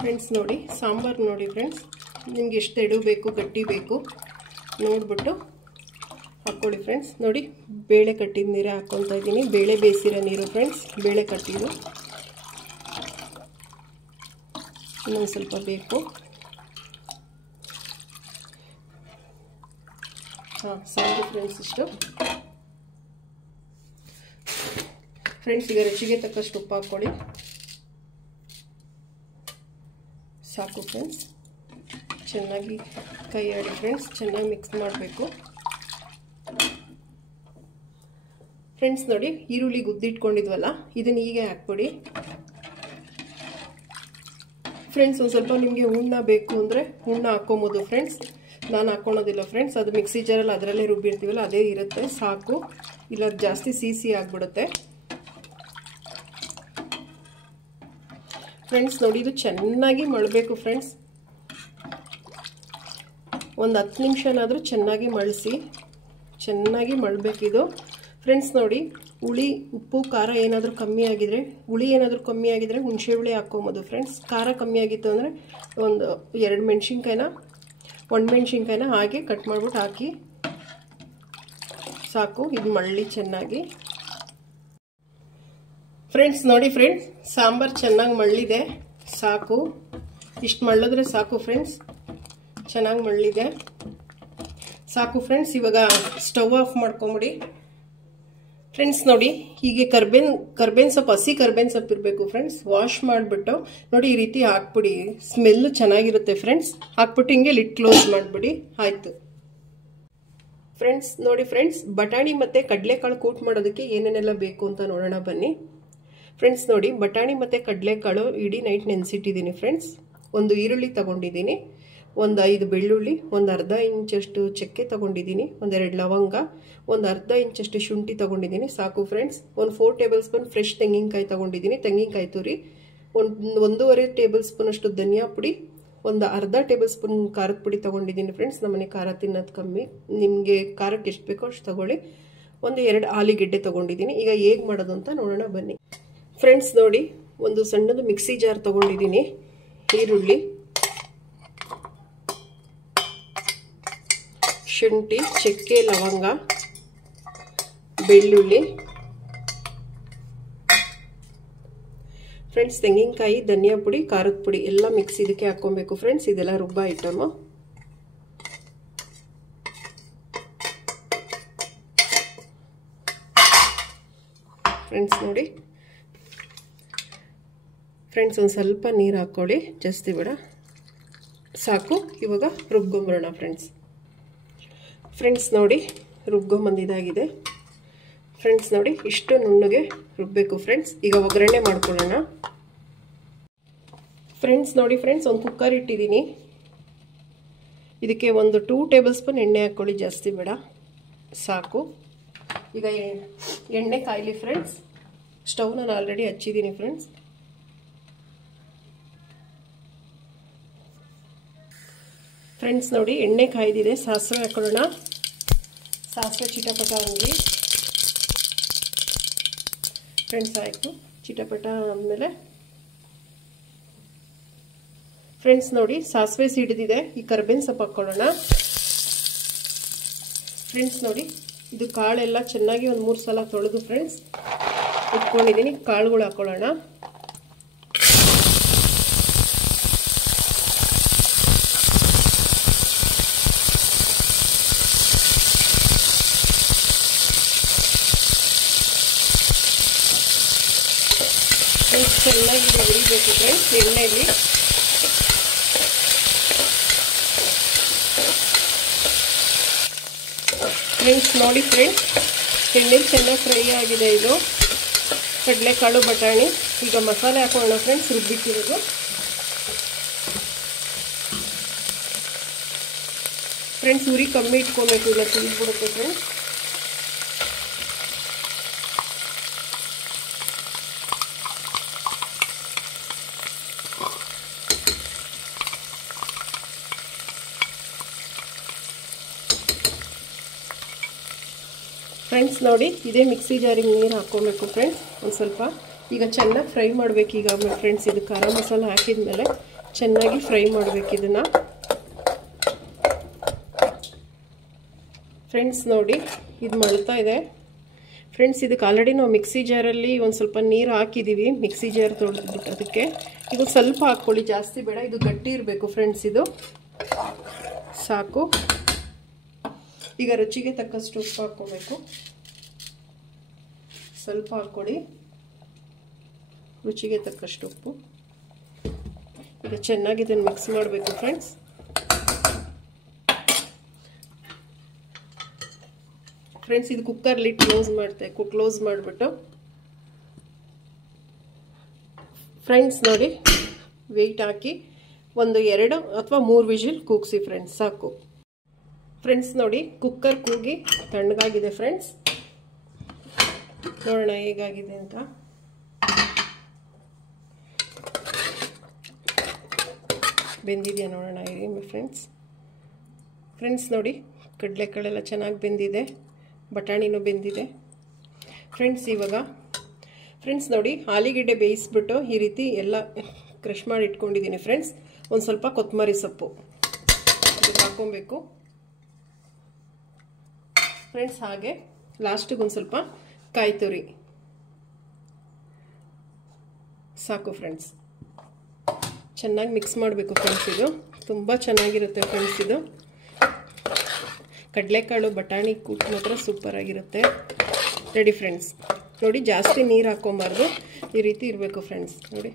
ಫ್ರೆಂಡ್ಸ್. ನೋಡಿ, ಸಾಂಬಾರು ನೋಡಿ ಫ್ರೆಂಡ್ಸ್, ನಿಮ್ಗೆ ಎಷ್ಟು ತೆಳು ಬೇಕು, ಗಟ್ಟಿ ಬೇಕು ನೋಡಿಬಿಟ್ಟು ಹಾಕ್ಕೊಳ್ಳಿ ಫ್ರೆಂಡ್ಸ್. ನೋಡಿ ಬೇಳೆ ಕಟ್ಟಿದ ನೀರು ಹಾಕ್ಕೊತಾ ಇದ್ದೀನಿ. ಬೇಳೆ ಬೇಯಿಸಿರೋ ನೀರು ಫ್ರೆಂಡ್ಸ್, ಬೇಳೆ ಕಟ್ಟಿದ್ದು ಇನ್ನೊಂದು ಸ್ವಲ್ಪ ಬೇಕು. ಸಾಕು ಫ್ರೆಂಡ್ಸ್ ಇಷ್ಟು. ಫ್ರೆಂಡ್ಸ್ ಈಗ ರುಚಿಗೆ ತಕ್ಕಷ್ಟು ಉಪ್ಪು ಹಾಕ್ಕೊಳ್ಳಿ. ಸಾಕು ಫ್ರೆಂಡ್ಸ್. ಚೆನ್ನಾಗಿ ಕೈ ಆಡಿ ಫ್ರೆಂಡ್ಸ್, ಚೆನ್ನಾಗಿ ಮಿಕ್ಸ್ ಮಾಡಬೇಕು ಫ್ರೆಂಡ್ಸ್. ನೋಡಿ ಈರುಳ್ಳಿ ಗುದ್ದಿಟ್ಕೊಂಡಿದ್ವಲ್ಲ, ಇದನ್ನ ಹೀಗೆ ಹಾಕ್ಬಿಡಿ ಫ್ರೆಂಡ್ಸ್. ಒಂದು ಸ್ವಲ್ಪ ನಿಮಗೆ ಹೂರ್ಣ ಬೇಕು ಅಂದರೆ ಹೂರ್ಣ ಹಾಕ್ಕೊಬೋದು ಫ್ರೆಂಡ್ಸ್. ನಾನು ಹಾಕ್ಕೊಳೋದಿಲ್ಲ ಫ್ರೆಂಡ್ಸ್, ಅದು ಮಿಕ್ಸಿ ಜಾರಲ್ಲಿ ಅದರಲ್ಲೇ ರುಬ್ಬಿರ್ತೀವಲ್ಲ ಅದೇ ಇರುತ್ತೆ, ಸಾಕು. ಇಲ್ಲ ಜಾಸ್ತಿ ಸಿಹಿ ಆಗಿಬಿಡುತ್ತೆ ಫ್ರೆಂಡ್ಸ್. ನೋಡಿ ಇದು ಚೆನ್ನಾಗಿ ಮಳಬೇಕು ಫ್ರೆಂಡ್ಸ್. ಒಂದು 10 ನಿಮಿಷನಾದರೂ ಚೆನ್ನಾಗಿ ಮಳಿಸಿ, ಚೆನ್ನಾಗಿ ಮಳಬೇಕಿದು ಫ್ರೆಂಡ್ಸ್. ನೋಡಿ ಹುಳಿ, ಉಪ್ಪು, ಖಾರ ಏನಾದರೂ ಕಮ್ಮಿ ಆಗಿದ್ರೆ, ಹುಳಿ ಏನಾದರೂ ಕಮ್ಮಿ ಆಗಿದ್ರೆ ಹುಣಸೆ ಹುಳಿ ಹಾಕ್ಕೊಬೋದು ಫ್ರೆಂಡ್ಸ್. ಖಾರ ಕಮ್ಮಿ ಆಗಿತ್ತು ಅಂದರೆ ಒಂದು 2 ಮೆಣಸಿನ್ಕಾಯಿನ, 1 ಮೆಣಸಿನ್ಕಾಯಿನ ಹಾಗೆ ಕಟ್ ಮಾಡಿಬಿಟ್ಟು ಹಾಕಿ ಸಾಕು. ಇದು ಮಳ್ಳಿ ಚೆನ್ನಾಗಿ ಫ್ರೆಂಡ್ಸ್. ನೋಡಿ ಫ್ರೆಂಡ್ಸ್, ಸಾಂಬಾರು ಚೆನ್ನಾಗಿ ಮಳ್ಳಿದೆ, ಸಾಕು. ಇಷ್ಟು ಮಳ್ಳಿದ್ರೆ ಸಾಕು ಫ್ರೆಂಡ್ಸ್, ಚೆನ್ನಾಗಿ ಮಳ್ಳಿದೆ, ಸಾಕು ಫ್ರೆಂಡ್ಸ್. ಇವಾಗ ಸ್ಟವ್ ಆಫ್ ಮಾಡ್ಕೊಂಬಿಡಿ ಫ್ರೆಂಡ್ಸ್. ನೋಡಿ ಹೀಗೆ ಕರ್ಬೇವಿನ ಸೊಪ್ಪು, ಹಸಿ ಕರ್ಬೇವಿನ ಸೊಪ್ಪು ಇರಬೇಕು ಫ್ರೆಂಡ್ಸ್. ವಾಶ್ ಮಾಡಿಬಿಟ್ಟು ನೋಡಿ ಈ ರೀತಿ ಹಾಕ್ಬಿಡಿ, ಸ್ಮೆಲ್ಲು ಚೆನ್ನಾಗಿರುತ್ತೆ ಫ್ರೆಂಡ್ಸ್. ಹಾಕ್ಬಿಟ್ಟು ಹಿಂಗೆ ಲಿಡ್ ಕ್ಲೋಸ್ ಮಾಡಿಬಿಡಿ, ಆಯಿತು ಫ್ರೆಂಡ್ಸ್. ನೋಡಿ ಫ್ರೆಂಡ್ಸ್, ಬಟಾಣಿ ಮತ್ತು ಕಡಲೆಕಾಳು ಕೂಟ್ ಮಾಡೋದಕ್ಕೆ ಏನೇನೆಲ್ಲ ಬೇಕು ಅಂತ ನೋಡೋಣ ಬನ್ನಿ ಫ್ರೆಂಡ್ಸ್. ನೋಡಿ ಬಟಾಣಿ ಮತ್ತು ಕಡಲೆಕಾಳು ಇಡೀ ನೈಟ್ ನೆನೆಸಿಟ್ಟಿದ್ದೀನಿ ಫ್ರೆಂಡ್ಸ್. ಒಂದು ಈರುಳ್ಳಿ ತಗೊಂಡಿದ್ದೀನಿ, ಒಂದು 5 ಬೆಳ್ಳುಳ್ಳಿ, ಒಂದು ಅರ್ಧ ಇಂಚಷ್ಟು ಚಕ್ಕೆ ತಗೊಂಡಿದ್ದೀನಿ, ಒಂದೆರಡು ಲವಂಗ, ಒಂದು ಅರ್ಧ ಇಂಚಷ್ಟು ಶುಂಠಿ ತಗೊಂಡಿದ್ದೀನಿ, ಸಾಕು ಫ್ರೆಂಡ್ಸ್. ಒಂದು 4 ಟೇಬಲ್ ಸ್ಪೂನ್ ಫ್ರೆಶ್ ತೆಂಗಿನಕಾಯಿ ತಗೊಂಡಿದ್ದೀನಿ, ತೆಂಗಿನಕಾಯಿ ತುರಿ, 1.5 ಟೇಬಲ್ ಸ್ಪೂನ್ ಅಷ್ಟು ಧನಿಯಾ ಪುಡಿ, ಒಂದು ಅರ್ಧ ಟೇಬಲ್ ಸ್ಪೂನ್ ಖಾರದ ಪುಡಿ ತಗೊಂಡಿದ್ದೀನಿ ಫ್ರೆಂಡ್ಸ್. ನಮ್ಮನೆ ಖಾರ ತಿನ್ನೋದು ಕಮ್ಮಿ, ನಿಮಗೆ ಖಾರಕ್ಕೆ ಎಷ್ಟು ಬೇಕೋ ಅಷ್ಟು ತಗೊಳ್ಳಿ. ಒಂದು 2 ಆಲೂಗೆಡ್ಡೆ ತಗೊಂಡಿದ್ದೀನಿ. ಈಗ ಹೇಗೆ ಮಾಡೋದು ಅಂತ ನೋಡೋಣ ಬನ್ನಿ ಫ್ರೆಂಡ್ಸ್. ನೋಡಿ ಒಂದು ಸಣ್ಣದು ಮಿಕ್ಸಿ ಜಾರ್ ತಗೊಂಡಿದ್ದೀನಿ. ಈರುಳ್ಳಿ, ಶುಂಠಿ, ಚಕ್ಕೆ, ಲವಂಗ, ಬೆಳ್ಳುಳ್ಳಿ ಫ್ರೆಂಡ್ಸ್, ತೆಂಗಿನಕಾಯಿ, ಧನಿಯಾ ಪುಡಿ, ಖಾರದ ಪುಡಿ ಎಲ್ಲ ಮಿಕ್ಸ್ ಇದಕ್ಕೆ ಹಾಕ್ಕೊಬೇಕು ಫ್ರೆಂಡ್ಸ್. ಇದೆಲ್ಲ ರುಬ್ಬ ಐಟಮು ಫ್ರೆಂಡ್ಸ್. ನೋಡಿ ಫ್ರೆಂಡ್ಸ್, ಒಂದು ಸ್ವಲ್ಪ ನೀರು ಹಾಕ್ಕೊಳ್ಳಿ, ಜಾಸ್ತಿ ಬೇಡ, ಸಾಕು. ಇವಾಗ ರುಬ್ಕೊಂಬರೋಣ ಫ್ರೆಂಡ್ಸ್. ಫ್ರೆಂಡ್ಸ್ ನೋಡಿ ರುಬ್ಕೊಂಬಂದಿದ್ದಾಗಿದೆ ಫ್ರೆಂಡ್ಸ್. ನೋಡಿ ಇಷ್ಟು ನುಣ್ಣಗೆ ರುಬ್ಬಬೇಕು ಫ್ರೆಂಡ್ಸ್. ಈಗ ಒಗ್ಗರಣೆ ಮಾಡ್ಕೊಳ್ಳೋಣ ಫ್ರೆಂಡ್ಸ್. ನೋಡಿ ಫ್ರೆಂಡ್ಸ್, ಒಂದು ಕುಕ್ಕರ್ ಇಟ್ಟಿದ್ದೀನಿ, ಇದಕ್ಕೆ ಒಂದು 2 ಟೇಬಲ್ ಸ್ಪೂನ್ ಎಣ್ಣೆ ಹಾಕ್ಕೊಳ್ಳಿ, ಜಾಸ್ತಿ ಬೇಡ, ಸಾಕು. ಈಗ ಎಣ್ಣೆ ಕಾಯಲಿ ಫ್ರೆಂಡ್ಸ್. ಸ್ಟವ್ ನಾನು ಆಲ್ರೆಡಿ ಹಚ್ಚಿದ್ದೀನಿ ಫ್ರೆಂಡ್ಸ್. ಫ್ರೆಂಡ್ಸ್ ನೋಡಿ ಎಣ್ಣೆ ಕಾಯ್ದಿದೆ, ಸಾಸಿವೆ ಹಾಕೊಳ್ಳೋಣ. ಸಾಸಿವೆ ಚಿಟಪಟ ಅಂಗಿ ಫ್ರೆಂಡ್ಸ್, ಆಯಿತು. ಚಿಟಪಟ ಆದಮೇಲೆ ಫ್ರೆಂಡ್ಸ್ ನೋಡಿ ಸಾಸಿವೆ ಸಿಡಿದಿದೆ, ಈ ಕರ್ಬೇವಿನ ಸೊಪ್ಪು ಹಾಕ್ಕೊಳ್ಳೋಣ ಫ್ರೆಂಡ್ಸ್. ನೋಡಿ ಇದು ಕಾಳೆಲ್ಲ ಚೆನ್ನಾಗಿ ಒಂದು 3 ಸಲ ತೊಳೆದು ಫ್ರೆಂಡ್ಸ್ ಇಟ್ಕೊಂಡಿದ್ದೀನಿ. ಕಾಳುಗಳು ಹಾಕ್ಕೊಳ್ಳೋಣ. ಚೆನ್ನಾಗಿ ಹುರಿಬೇಕು ಫ್ರೆಂಡ್ಸ್ ಎಣ್ಣೆಯಲ್ಲಿ. ಫ್ರೆಂಡ್ಸ್ ನೋಡಿ ಫ್ರೆಂಡ್ಸ್, ಎಣ್ಣೆಲಿ ಚೆನ್ನಾಗಿ ಫ್ರೈ ಆಗಿದೆ ಇದು ಕಡಲೆಕಾಳು, ಬಟಾಣಿ. ಈಗ ಮಸಾಲೆ ಹಾಕೋಣ ಫ್ರೆಂಡ್ಸ್, ರುಬ್ಬಿಟ್ಟಿರೋದು. ಫ್ರೆಂಡ್ಸ್ ಉರಿ ಕಮ್ಮಿ ಇಟ್ಕೊಬೇಕು, ಇಲ್ಲ ತಿಂದ್ಬಿಡುತ್ತೆ ಫ್ರೆಂಡ್ಸ್. ಫ್ರೆಂಡ್ಸ್ ನೋಡಿ ಇದೇ ಮಿಕ್ಸಿ ಜಾರಿಗೆ ನೀರು ಹಾಕ್ಕೊಬೇಕು ಫ್ರೆಂಡ್ಸ್ ಒಂದು ಸ್ವಲ್ಪ. ಈಗ ಚೆನ್ನಾಗಿ ಫ್ರೈ ಮಾಡಬೇಕು ಈಗ ಫ್ರೆಂಡ್ಸ್. ಇದು ಖಾರ ಮಸಾಲ ಹಾಕಿದ ಮೇಲೆ ಚೆನ್ನಾಗಿ ಫ್ರೈ ಮಾಡಬೇಕು ಇದನ್ನು ಫ್ರೆಂಡ್ಸ್ ನೋಡಿ ಇದು ಮಳ್ತಾ ಇದೆ ಫ್ರೆಂಡ್ಸ್. ಇದಕ್ಕೆ ಆಲ್ರೆಡಿ ನಾವು ಮಿಕ್ಸಿ ಜಾರಲ್ಲಿ ಒಂದು ಸ್ವಲ್ಪ ನೀರು ಹಾಕಿದ್ದೀವಿ, ಮಿಕ್ಸಿ ಜಾರ್ ತೊಳೆದ್ಬಿಟ್ಟು ಅದಕ್ಕೆ. ಇದು ಸ್ವಲ್ಪ ಹಾಕ್ಕೊಳ್ಳಿ, ಜಾಸ್ತಿ ಬೇಡ, ಇದು ಗಟ್ಟಿ ಇರಬೇಕು ಫ್ರೆಂಡ್ಸ್. ಇದು ಸಾಕು. ಈಗ ರುಚಿಗೆ ತಕ್ಕಷ್ಟು ಉಪ್ಪು ಹಾಕ್ಕೋಬೇಕು, ಸ್ವಲ್ಪ ಹಾಕ್ಕೊಳ್ಳಿ, ರುಚಿಗೆ ತಕ್ಕಷ್ಟು ಉಪ್ಪು. ಈಗ ಚೆನ್ನಾಗಿ ಇದನ್ನು ಮಿಕ್ಸ್ ಮಾಡಬೇಕು ಫ್ರೆಂಡ್ಸ್. ಫ್ರೆಂಡ್ಸ್ ಇದು ಕುಕ್ಕರ್ ಲಿಡ್ ಕ್ಲೋಸ್ ಮಾಡಿಬಿಟ್ಟು ಫ್ರೆಂಡ್ಸ್ ನೋಡಿ ವೆಯ್ಟ್ ಹಾಕಿ ಒಂದು 2 ಅಥವಾ 3 ವಿಜಿಲ್ ಕೂಗಿಸಿ ಫ್ರೆಂಡ್ಸ್, ಸಾಕು. ಫ್ರೆಂಡ್ಸ್ ನೋಡಿ ಕುಕ್ಕರ್ ಕೂಗಿ ತಣ್ಣಗಾಗಿದೆ ಫ್ರೆಂಡ್ಸ್. ನೋಡೋಣ ಹೇಗಾಗಿದೆ ಅಂತ. ಬೆಂದಿದೆಯಾ ನೋಡೋಣ ಹೇಗೆ ಫ್ರೆಂಡ್ಸ್. ಫ್ರೆಂಡ್ಸ್ ನೋಡಿ ಕಡಲೆಕಾಳೆಲ್ಲ ಚೆನ್ನಾಗಿ ಬೆಂದಿದೆ, ಬಟಾಣಿನೂ ಬೆಂದಿದೆ ಫ್ರೆಂಡ್ಸ್. ಇವಾಗ ಫ್ರೆಂಡ್ಸ್ ನೋಡಿ ಆಲೂಗೆಡ್ಡೆ ಬೇಯಿಸ್ಬಿಟ್ಟು ಈ ರೀತಿ ಎಲ್ಲ ಕ್ರಷ್ ಮಾಡಿ ಇಟ್ಕೊಂಡಿದ್ದೀನಿ ಫ್ರೆಂಡ್ಸ್. ಒಂದು ಸ್ವಲ್ಪ ಕೊತ್ತಂಬರಿ ಸೊಪ್ಪು ಇದಕ್ಕೆ ಹಾಕ್ಕೊಬೇಕು ಫ್ರೆಂಡ್ಸ್. ಹಾಗೆ ಲಾಸ್ಟಿಗೆ ಒಂದು ಸ್ವಲ್ಪ ಕಾಯಿ ತುರಿ, ಸಾಕು ಫ್ರೆಂಡ್ಸ್. ಚೆನ್ನಾಗಿ ಮಿಕ್ಸ್ ಮಾಡಬೇಕು ಫ್ರೆಂಡ್ಸ್. ಇದು ತುಂಬ ಚೆನ್ನಾಗಿರುತ್ತೆ ಫ್ರೆಂಡ್ಸ್. ಇದು ಕಡಲೆಕಾಳು ಬಟಾಣಿ ಕೂಟ್ ಮಾತ್ರ ಸೂಪರ್ ಆಗಿರುತ್ತೆ. Ready friends. ನೋಡಿ ಜಾಸ್ತಿ ನೀರು ಹಾಕ್ಕೊಂಬಾರ್ದು, ಈ ರೀತಿ ಇರಬೇಕು ಫ್ರೆಂಡ್ಸ್. ನೋಡಿ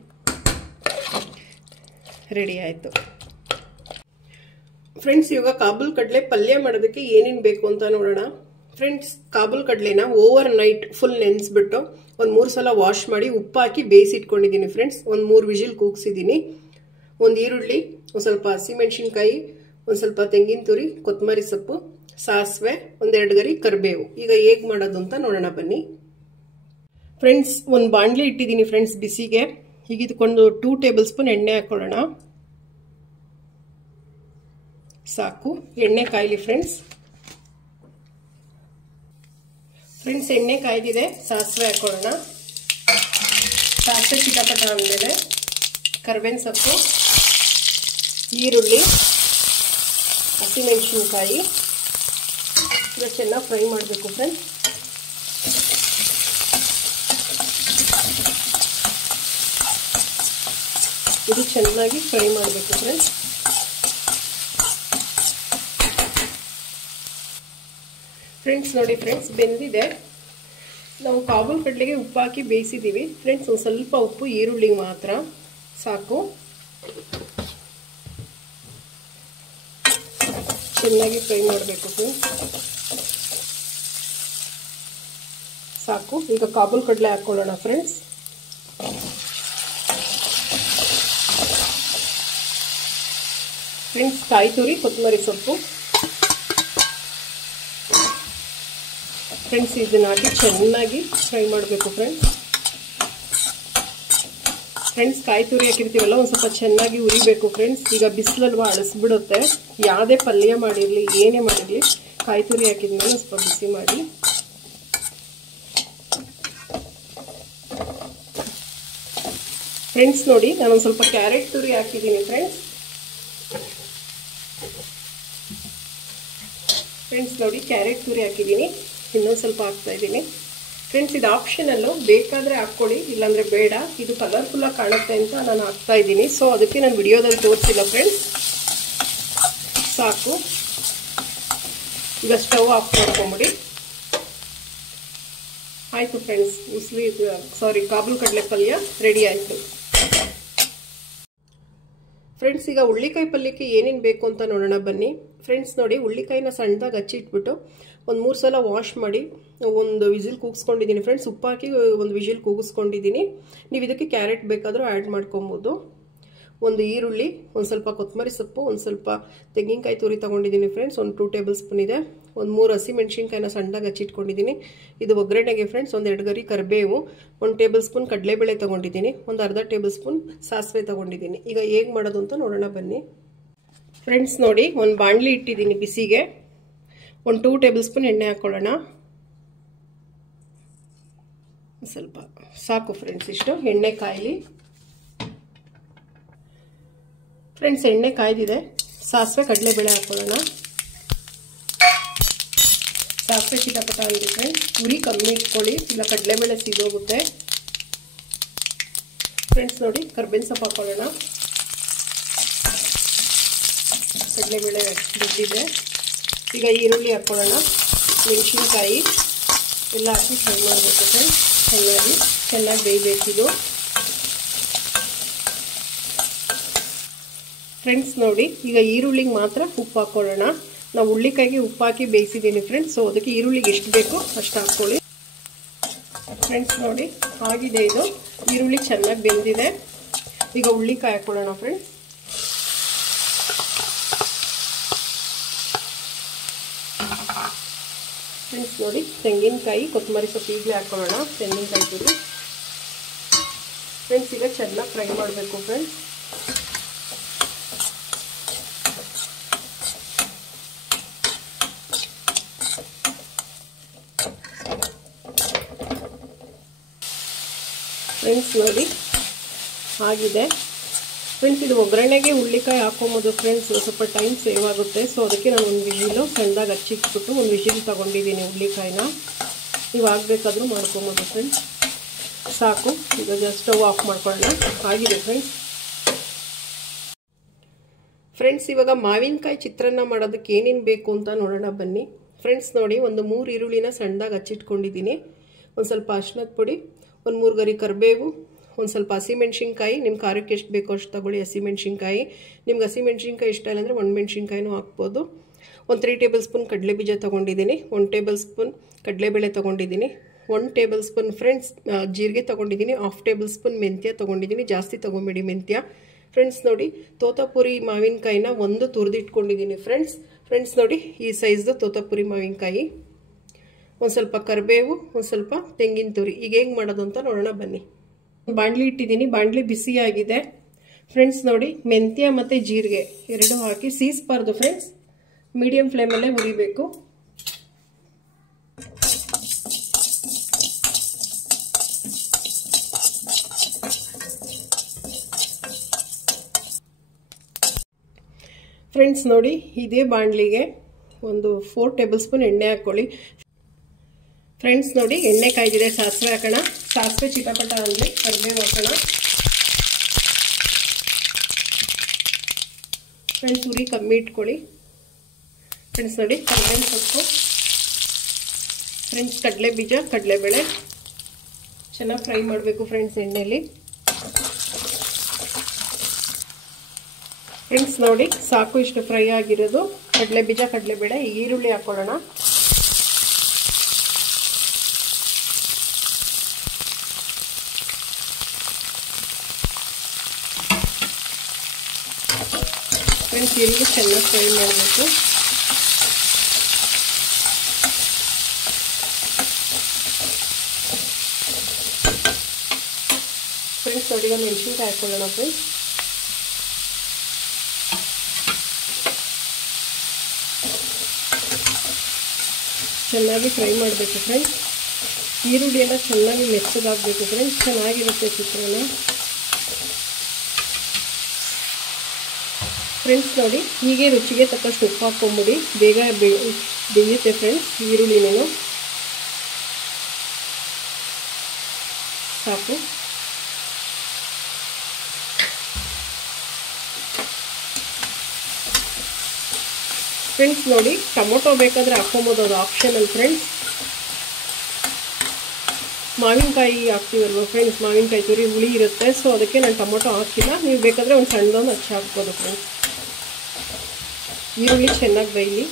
ರೆಡಿ ಆಯಿತು ಫ್ರೆಂಡ್ಸ್. ಇವಾಗ ಕಾಬೂಲ್ ಕಡಲೆ ಪಲ್ಯ ಮಾಡೋದಕ್ಕೆ ಏನೇನು ಬೇಕು ಅಂತ ನೋಡೋಣ ಫ್ರೆಂಡ್ಸ್. ಕಾಬೂಲ್ ಕಡಲೆನ ಓವರ್ ನೈಟ್ ಫುಲ್ ನೆನೆಸ್ಬಿಟ್ಟು ಒಂದು 3 ಸಲ ವಾಶ್ ಮಾಡಿ ಉಪ್ಪು ಹಾಕಿ ಬೇಯಿಸಿಟ್ಕೊಂಡಿದ್ದೀನಿ ಫ್ರೆಂಡ್ಸ್. ಒಂದು 3 ವಿಜಿಲ್ ಕೂಗಿಸಿದ್ದೀನಿ. ಒಂದು ಈರುಳ್ಳಿ, ಒಂದು ಸ್ವಲ್ಪ ಹಸಿಮೆಣಸಿನ್ಕಾಯಿ, ಒಂದು ಸ್ವಲ್ಪ ತೆಂಗಿನ ತುರಿ, ಕೊತ್ತಂಬರಿ ಸೊಪ್ಪು, ಸಾಸಿವೆ, 1-2 ಗರಿ ಕರಿಬೇವು. ಈಗ ಹೇಗೆ ಮಾಡೋದು ಅಂತ ನೋಡೋಣ ಬನ್ನಿ ಫ್ರೆಂಡ್ಸ್. ಒಂದು ಬಾಣಲಿ ಇಟ್ಟಿದ್ದೀನಿ ಫ್ರೆಂಡ್ಸ್ ಬಿಸಿಗೆ. ಈಗ ಇದಕ್ಕೊಂದು 2 ಟೇಬಲ್ ಸ್ಪೂನ್ ಎಣ್ಣೆ ಹಾಕೊಳ್ಳೋಣ, ಸಾಕು. ಎಣ್ಣೆ ಕಾಯಲಿ ಫ್ರೆಂಡ್ಸ್. ಫ್ರೆಂಡ್ಸ್ ಎಣ್ಣೆ ಕಾಯ್ದಿದೆ, ಸಾಸಿವೆ ಹಾಕೊಳ್ಳೋಣ. ಸಾಸಿವೆ ಚಿಟಪಟ ಆದಮೇಲೆ ಕರಿಬೇವಿನ ಸೊಪ್ಪು, ಈರುಳ್ಳಿ, ಹಸಿಮೆಣಸಿನ್ಕಾಯಿ ಇದು ಚೆನ್ನಾಗಿ ಫ್ರೈ ಮಾಡಬೇಕು ಫ್ರೆಂಡ್ಸ್. ಇದು ಚೆನ್ನಾಗಿ ಫ್ರೈ ಮಾಡಬೇಕು ಫ್ರೆಂಡ್ಸ್. ಫ್ರೆಂಡ್ಸ್ ನೋಡಿ ಫ್ರೆಂಡ್ಸ್ ಬೆಂದಿದೆ. ನಾವು ಕಾಬೂಲ್ ಕಡಲೆಗೆ ಉಪ್ಪು ಹಾಕಿ ಬೇಯಿಸಿದ್ದೀವಿ ಫ್ರೆಂಡ್ಸ್. ಒಂದು ಸ್ವಲ್ಪ ಉಪ್ಪು ಈರುಳ್ಳಿಗೆ ಮಾತ್ರ, ಸಾಕು. ಚೆನ್ನಾಗಿ ಫ್ರೈ ಮಾಡಬೇಕು ಫ್ರೆಂಡ್ಸ್, ಸಾಕು. ಈಗ ಕಾಬೂಲ್ ಕಡಲೆ ಹಾಕ್ಕೊಳ್ಳೋಣ ಫ್ರೆಂಡ್ಸ್. ಫ್ರೆಂಡ್ಸ್ ಕಾಯಿ ತುರಿ, ಕೊತ್ತಂಬರಿ ಸೊಪ್ಪು ಫ್ರೆಂಡ್ಸ್. ಇದನ್ನ ಹಾಕಿ ಚೆನ್ನಾಗಿ ಫ್ರೈ ಮಾಡಬೇಕು ಫ್ರೆಂಡ್ಸ್. ಫ್ರೆಂಡ್ಸ್ ಕಾಯಿ ತುರಿ ಹಾಕಿರ್ತೀವಲ್ಲ ಒಂದು ಸ್ವಲ್ಪ ಚೆನ್ನಾಗಿ ಉರಿಬೇಕು ಫ್ರೆಂಡ್ಸ್. ಈಗ ಬಿಸಿಲಲ್ವ ಅಳಿಸ್ಬಿಡುತ್ತೆ. ಯಾವುದೇ ಪಲ್ಯ ಮಾಡಿರಲಿ ಏನೇ ಮಾಡಿರಲಿ ಕಾಯಿ ತುರಿ ಹಾಕಿದ್ಮೇಲೆ ಸ್ವಲ್ಪ ಬಿಸಿ ಮಾಡಿ. ಫ್ರೆಂಡ್ಸ್ ನೋಡಿ ನಾನೊಂದು ಸ್ವಲ್ಪ ಕ್ಯಾರೆಟ್ ತುರಿ ಹಾಕಿದ್ದೀನಿ ಫ್ರೆಂಡ್ಸ್. ಫ್ರೆಂಡ್ಸ್ ನೋಡಿ ಕ್ಯಾರೆಟ್ ತುರಿ ಹಾಕಿದ್ದೀನಿ, ಇನ್ನೊಂದು ಸ್ವಲ್ಪ ಹಾಕ್ತಾ ಇದ್ದೀನಿ ಫ್ರೆಂಡ್ಸ್. ಇದು ಆಪ್ಷನಲ್ಲು, ಬೇಕಾದರೆ ಹಾಕ್ಕೊಳ್ಳಿ, ಇಲ್ಲಾಂದರೆ ಬೇಡ. ಇದು ಕಲರ್ಫುಲ್ಲಾಗಿ ಕಾಣುತ್ತೆ ಅಂತ ನಾನು ಹಾಕ್ತಾ ಇದ್ದೀನಿ. ಸೊ ಅದಕ್ಕೆ ನಾನು ವಿಡಿಯೋದಲ್ಲಿ ತೋರಿಸಿಲ್ಲ ಫ್ರೆಂಡ್ಸ್, ಸಾಕು. ಈಗ ಸ್ಟವ್ ಆಫ್ ಮಾಡ್ಕೊಂಬಿಡಿ. ಆಯಿತು ಫ್ರೆಂಡ್ಸ್, ಕಾಬೂಲ್ ಕಡಲೆ ಪಲ್ಯ ರೆಡಿ ಆಯಿತು ಫ್ರೆಂಡ್ಸ್. ಈಗ ಹುಳ್ಳಿಕಾಯಿ ಪಲ್ಯಕ್ಕೆ ಏನೇನು ಬೇಕು ಅಂತ ನೋಡೋಣ ಬನ್ನಿ ಫ್ರೆಂಡ್ಸ್. ನೋಡಿ ಹುಳ್ಳಿಕಾಯಿನ ಸಣ್ಣದಾಗಿ ಹಚ್ಚಿಟ್ಬಿಟ್ಟು ಒಂದು 3 ಸಲ ವಾಶ್ ಮಾಡಿ ಒಂದು ವಿಜಿಲ್ ಕೂಗಿಸ್ಕೊಂಡಿದ್ದೀನಿ ಫ್ರೆಂಡ್ಸ್. ಉಪ್ಪು ಹಾಕಿ ಒಂದು ವಿಜಿಲ್ ಕೂಗಿಸ್ಕೊಂಡಿದ್ದೀನಿ. ನೀವು ಇದಕ್ಕೆ ಕ್ಯಾರೆಟ್ ಬೇಕಾದರೂ ಆ್ಯಡ್ ಮಾಡ್ಕೊಬೋದು. ಒಂದು ಈರುಳ್ಳಿ, ಒಂದು ಸ್ವಲ್ಪ ಕೊತ್ತಂಬರಿ ಸೊಪ್ಪು, ಒಂದು ಸ್ವಲ್ಪ ತೆಂಗಿನಕಾಯಿ ತುರಿ ತೊಗೊಂಡಿದ್ದೀನಿ ಫ್ರೆಂಡ್ಸ್. ಒಂದು 2 ಟೇಬಲ್ ಸ್ಪೂನ್ ಇದೆ. ಒಂದು 3 ಹಸಿಮೆಣಸಿನ್ಕಾಯಿನ ಸಣ್ಣದಾಗಿ ಹಚ್ಚಿಟ್ಕೊಂಡಿದ್ದೀನಿ. ಇದು ಒಗ್ಗರಣೆಗೆ ಫ್ರೆಂಡ್ಸ್. 1-2 ಗರಿ ಕರಿಬೇವು, 1 ಟೇಬಲ್ ಸ್ಪೂನ್ ಕಡಲೆಬೇಳೆ ತೊಗೊಂಡಿದ್ದೀನಿ, ಒಂದು ಅರ್ಧ ಟೇಬಲ್ ಸ್ಪೂನ್ ಸಾಸಿವೆ ತೊಗೊಂಡಿದ್ದೀನಿ. ಈಗ ಹೇಗೆ ಮಾಡೋದು ಅಂತ ನೋಡೋಣ ಬನ್ನಿ ಫ್ರೆಂಡ್ಸ್. ನೋಡಿ ಒಂದು ಬಾಣಲಿ ಇಟ್ಟಿದ್ದೀನಿ ಬಿಸಿಗೆ. ಒಂದು 2 ಟೇಬಲ್ ಸ್ಪೂನ್ ಎಣ್ಣೆ ಹಾಕ್ಕೊಳ್ಳೋಣ, ಸ್ವಲ್ಪ ಸಾಕು ಫ್ರೆಂಡ್ಸ್. ಇಷ್ಟು ಎಣ್ಣೆ ಕಾಯಲಿ ಫ್ರೆಂಡ್ಸ್. ಎಣ್ಣೆ ಕಾಯ್ದಿದೆ. ಸಾಸಿವೆ ಕಡಲೆಬೇಳೆ ಹಾಕ್ಕೊಳ್ಳೋಣ, ಸಾಸಿವೆ ಚಿಟಪಟ ಆಗಿದೆ ಫ್ರೆಂಡ್ಸ್. ಉರಿ ಕಮ್ಮಿ ಇಟ್ಕೊಳ್ಳಿ, ಇಲ್ಲ ಕಡಲೆಬೇಳೆ ಸಿದೋಗುತ್ತೆ ಫ್ರೆಂಡ್ಸ್. ನೋಡಿ ಕರ್ಬೇವಿನ ಸೊಪ್ಪು ಹಾಕೊಳ್ಳೋಣ. ಕಡಲೆಬೇಳೆ ಬೆಂದಿದೆ. ಈಗ ಈರುಳ್ಳಿ ಹಾಕೊಳ್ಳೋಣ, ಮೆಣಸಿನ್ಕಾಯಿ ಎಲ್ಲ ಹಾಕಿ ಫ್ರೈ ಮಾಡಬೇಕು ಫ್ರೆಂಡ್ಸ್. ಚೆನ್ನಾಗಿ ಬೇಯಬೇಕಿದು ಫ್ರೆಂಡ್ಸ್. ನೋಡಿ ಈಗ ಈರುಳ್ಳಿಗೆ ಮಾತ್ರ ಉಪ್ಪು ಹಾಕೊಳ್ಳೋಣ. ನಾವು ಹುಳ್ಳಿಕಾಯಿಗೆ ಉಪ್ಪು ಹಾಕಿ ಬೇಯಿಸಿದ್ದೀನಿ ಫ್ರೆಂಡ್ಸ್. ಸೊ ಅದಕ್ಕೆ ಈರುಳ್ಳಿಗೆ ಎಷ್ಟು ಬೇಕೋ ಅಷ್ಟು ಹಾಕ್ಕೊಳ್ಳಿ ಫ್ರೆಂಡ್ಸ್. ನೋಡಿ ಆಗಿದೆ, ಇದು ಈರುಳ್ಳಿ ಚೆನ್ನಾಗಿ ಬೆಂದಿದೆ. ಈಗ ಹುಳ್ಳಿಕಾಯಿ ಹಾಕೊಳ್ಳೋಣ ಫ್ರೆಂಡ್ಸ್. ಫ್ರೆಂಡ್ಸ್ ನೋಡಿ ತೆಂಗಿನಕಾಯಿ, ಕೊತ್ತಂಬರಿ ಸೊಪ್ಪು ಈಗಲೇ ಹಾಕೊಳ್ಳೋಣ. ತೆಂಗಿನಕಾಯಿ ತುರಿ ಫ್ರೆಂಡ್ಸ್. ಈಗ ಚೆನ್ನಾಗಿ ಫ್ರೈ ಮಾಡಬೇಕು ಫ್ರೆಂಡ್ಸ್. ಫ್ರೆಂಡ್ಸ್ ನೋಡಿ ಆಗಿದೆ ಫ್ರೆಂಡ್ಸ್. ಇದು ಒಗ್ಗರಣೆಗೆ ಹುಳ್ಳಿಕಾಯಿ ಹಾಕೊಂಬೋದು ಫ್ರೆಂಡ್ಸ್, ಸ್ವಲ್ಪ ಟೈಮ್ ಸೇವ್ ಆಗುತ್ತೆ. ಸೊ ಅದಕ್ಕೆ ನಾನು ಒಂದು ವಿಜಿಲು ಸಣ್ಣದಾಗಿ ಹಚ್ಚಿಟ್ಬಿಟ್ಟು ಒಂದು ವಿಜಿಲ್ ತೊಗೊಂಡಿದ್ದೀನಿ ಹುಳ್ಳಿಕಾಯಿನ. ನೀವು ಆಗಬೇಕಾದ್ರೂ ಮಾಡ್ಕೊಬೋದು ಫ್ರೆಂಡ್ಸ್. ಸಾಕು, ಈಗ ಜಸ್ಟ್ ಸ್ಟವ್ ಆಫ್ ಮಾಡ್ಕೊಳ್ಳೋಣ. ಆಗಿದೆ ಫ್ರೆಂಡ್ಸ್. ಫ್ರೆಂಡ್ಸ್ ಇವಾಗ ಮಾವಿನಕಾಯಿ ಚಿತ್ರಾನ್ನ ಮಾಡೋದಕ್ಕೆ ಏನೇನು ಬೇಕು ಅಂತ ನೋಡೋಣ ಬನ್ನಿ ಫ್ರೆಂಡ್ಸ್. ನೋಡಿ ಒಂದು 3 ಈರುಳ್ಳಿನ ಸಣ್ಣದಾಗಿ ಹಚ್ಚಿಟ್ಕೊಂಡಿದ್ದೀನಿ. ಒಂದು ಸ್ವಲ್ಪ ಅರಿಶಿನದ ಪುಡಿ, ಒಂದು 3 ಗರಿ ಕರಿಬೇವು, ಒಂದು ಸ್ವಲ್ಪ ಹಸಿಮೆಣ್ಸಿನ್ಕಾಯಿ. ನಿಮ್ಮ ಖಾರಕ್ಕೆ ಎಷ್ಟು ಬೇಕೋ ಅಷ್ಟು ತಗೊಳ್ಳಿ ಹಸಿಮೆಣ್ಸಿನ್ಕಾಯಿ. ನಿಮ್ಗೆ ಹಸಿಮೆಣ್ಸಿನ್ಕಾಯಿ ಇಷ್ಟ ಇಲ್ಲ ಅಂದರೆ ಒಣಮೆಣ್ಸಿನ್ಕಾಯಿನೂ ಹಾಕ್ಬೋದು. ಒಂದು 3 ಟೇಬಲ್ ಸ್ಪೂನ್ ಕಡಲೆ ಬೀಜ ತೊಗೊಂಡಿದ್ದೀನಿ. 1 ಟೇಬಲ್ ಸ್ಪೂನ್ ಕಡಲೆಬೇಳೆ ತೊಗೊಂಡಿದ್ದೀನಿ. 1 ಟೇಬಲ್ ಸ್ಪೂನ್ ಫ್ರೆಂಡ್ಸ್ ಜೀರಿಗೆ ತೊಗೊಂಡಿದ್ದೀನಿ. 1/2 ಟೇಬಲ್ ಸ್ಪೂನ್ ಮೆಂತ್ಯ ತೊಗೊಂಡಿದ್ದೀನಿ. ಜಾಸ್ತಿ ತೊಗೊಂಬೇಡಿ ಮೆಂತ್ಯ ಫ್ರೆಂಡ್ಸ್. ನೋಡಿ ತೋತಾಪುರಿ ಮಾವಿನಕಾಯಿನ ಒಂದು ತುರಿದಿಟ್ಕೊಂಡಿದ್ದೀನಿ ಫ್ರೆಂಡ್ಸ್. ನೋಡಿ ಈ ಸೈಜ್ದು ತೋತಾಪುರಿ ಮಾವಿನಕಾಯಿ, ಒಂದು ಸ್ವಲ್ಪ ಕರಿಬೇವು, ಒಂದು ಸ್ವಲ್ಪ ತೆಂಗಿನ ತುರಿ. ಈಗ ಹೇಗೆ ಮಾಡೋದು ಅಂತ ನೋಡೋಣ ಬನ್ನಿ. ಬಾಣಲಿ ಇಟ್ಟಿದ್ದೀನಿ, ಬಾಣಲಿ ಬಿಸಿ ಆಗಿದೆ ಫ್ರೆಂಡ್ಸ್. ನೋಡಿ ಮೆಂತ್ಯ ಮತ್ತು ಜೀರಿಗೆ ಎರಡು ಹಾಕಿ ಸೀಸ್ಬಾರ್ದು ಫ್ರೆಂಡ್ಸ್, ಮೀಡಿಯಂ ಫ್ಲೇಮಲ್ಲೇ ಹುರಿಬೇಕು. ಫ್ರೆಂಡ್ಸ್ ನೋಡಿ ಇದೇ ಬಾಣಲಿಗೆ ಒಂದು 4 ಟೇಬಲ್ ಸ್ಪೂನ್ ಎಣ್ಣೆ ಹಾಕ್ಕೊಳ್ಳಿ ಫ್ರೆಂಡ್ಸ್. ನೋಡಿ ಎಣ್ಣೆ ಕಾಯ್ದಿದೆ, ಸಾಸಿವೆ ಹಾಕೋಣ. ಸಾಸಿವೆ ಚಿಟಪಟ ಅಂದರೆ ಕರಿಬೇವು ಹಾಕೋಣ ಫ್ರೆಂಡ್ಸ್. ಉರಿ ಕಮ್ಮಿ ಇಟ್ಕೊಳ್ಳಿ ಫ್ರೆಂಡ್ಸ್. ನೋಡಿ ಕರಿಬೇವಿನ ಸೊಪ್ಪು ಫ್ರೆಂಡ್ಸ್, ಕಡಲೆ ಬೀಜ, ಕಡಲೆಬೇಳೆ ಚೆನ್ನಾಗಿ ಫ್ರೈ ಮಾಡಬೇಕು ಫ್ರೆಂಡ್ಸ್ ಎಣ್ಣೆಯಲ್ಲಿ. ಫ್ರೆಂಡ್ಸ್ ನೋಡಿ ಸಾಕು, ಇಷ್ಟು ಫ್ರೈ ಆಗಿರೋದು. ಕಡಲೆ ಬೀಜ, ಕಡಲೆಬೇಳೆ. ಈಗ ಈರುಳ್ಳಿ ಹಾಕೊಳ್ಳೋಣ. ಫ್ರೆಂಡ್ಸ್ ಈರುಳ್ಳಿ ಚೆನ್ನಾಗಿ ಫ್ರೈ ಮಾಡಬೇಕು. ಫ್ರೆಂಡ್ಸ್ ನೋಡಿ ಈಗ ಮೆಣಸಿನ್ಕಾಯಿ ಹಾಕೊಳ್ಳೋಣ ಫ್ರೆಂಡ್ಸ್. ಚೆನ್ನಾಗಿ ಫ್ರೈ ಮಾಡಬೇಕು ಫ್ರೆಂಡ್ಸ್. ಈರುಳ್ಳಿ ಎಲ್ಲ ಚೆನ್ನಾಗಿ ಮೆತ್ತಗಾಗಬೇಕು ಫ್ರೆಂಡ್ಸ್, ಚೆನ್ನಾಗಿರುತ್ತೆ ಚಿತ್ರಾನ್ನ ಫ್ರೆಂಡ್ಸ್. ನೋಡಿ ಹೀಗೆ ರುಚಿಗೆ ತಕ್ಕಷ್ಟು ಉಪ್ಪು ಹಾಕ್ಕೊಂಬಿಡಿ, ಬೇಗ ಬೇಯುತ್ತೆ ಫ್ರೆಂಡ್ಸ್ ಈರುಳ್ಳಿನೇನು. ಸಾಕು. ಫ್ರೆಂಡ್ಸ್ ನೋಡಿ ಟೊಮೊಟೊ ಬೇಕಾದರೆ ಹಾಕ್ಕೊಬೋದು, ಅದು ಆಪ್ಷನಲ್ ಫ್ರೆಂಡ್ಸ್. ಮಾವಿನಕಾಯಿ ಹಾಕ್ತೀವಲ್ವ ಫ್ರೆಂಡ್ಸ್, ಮಾವಿನಕಾಯಿ ತುರಿ ಹುಳಿ ಇರುತ್ತೆ. ಸೊ ಅದಕ್ಕೆ ನಾನು ಟೊಮೊಟೊ ಹಾಕಿಲ್ಲ. ನೀವು ಬೇಕಾದರೆ ಒಂದು ಸಣ್ಣದೊಂದು ಹಚ್ಚಿ ಹಾಕ್ಬೋದು ಫ್ರೆಂಡ್ಸ್. ಈರುಳ್ಳಿ ಚೆನ್ನಾಗಿ ಬೇಯಲಿ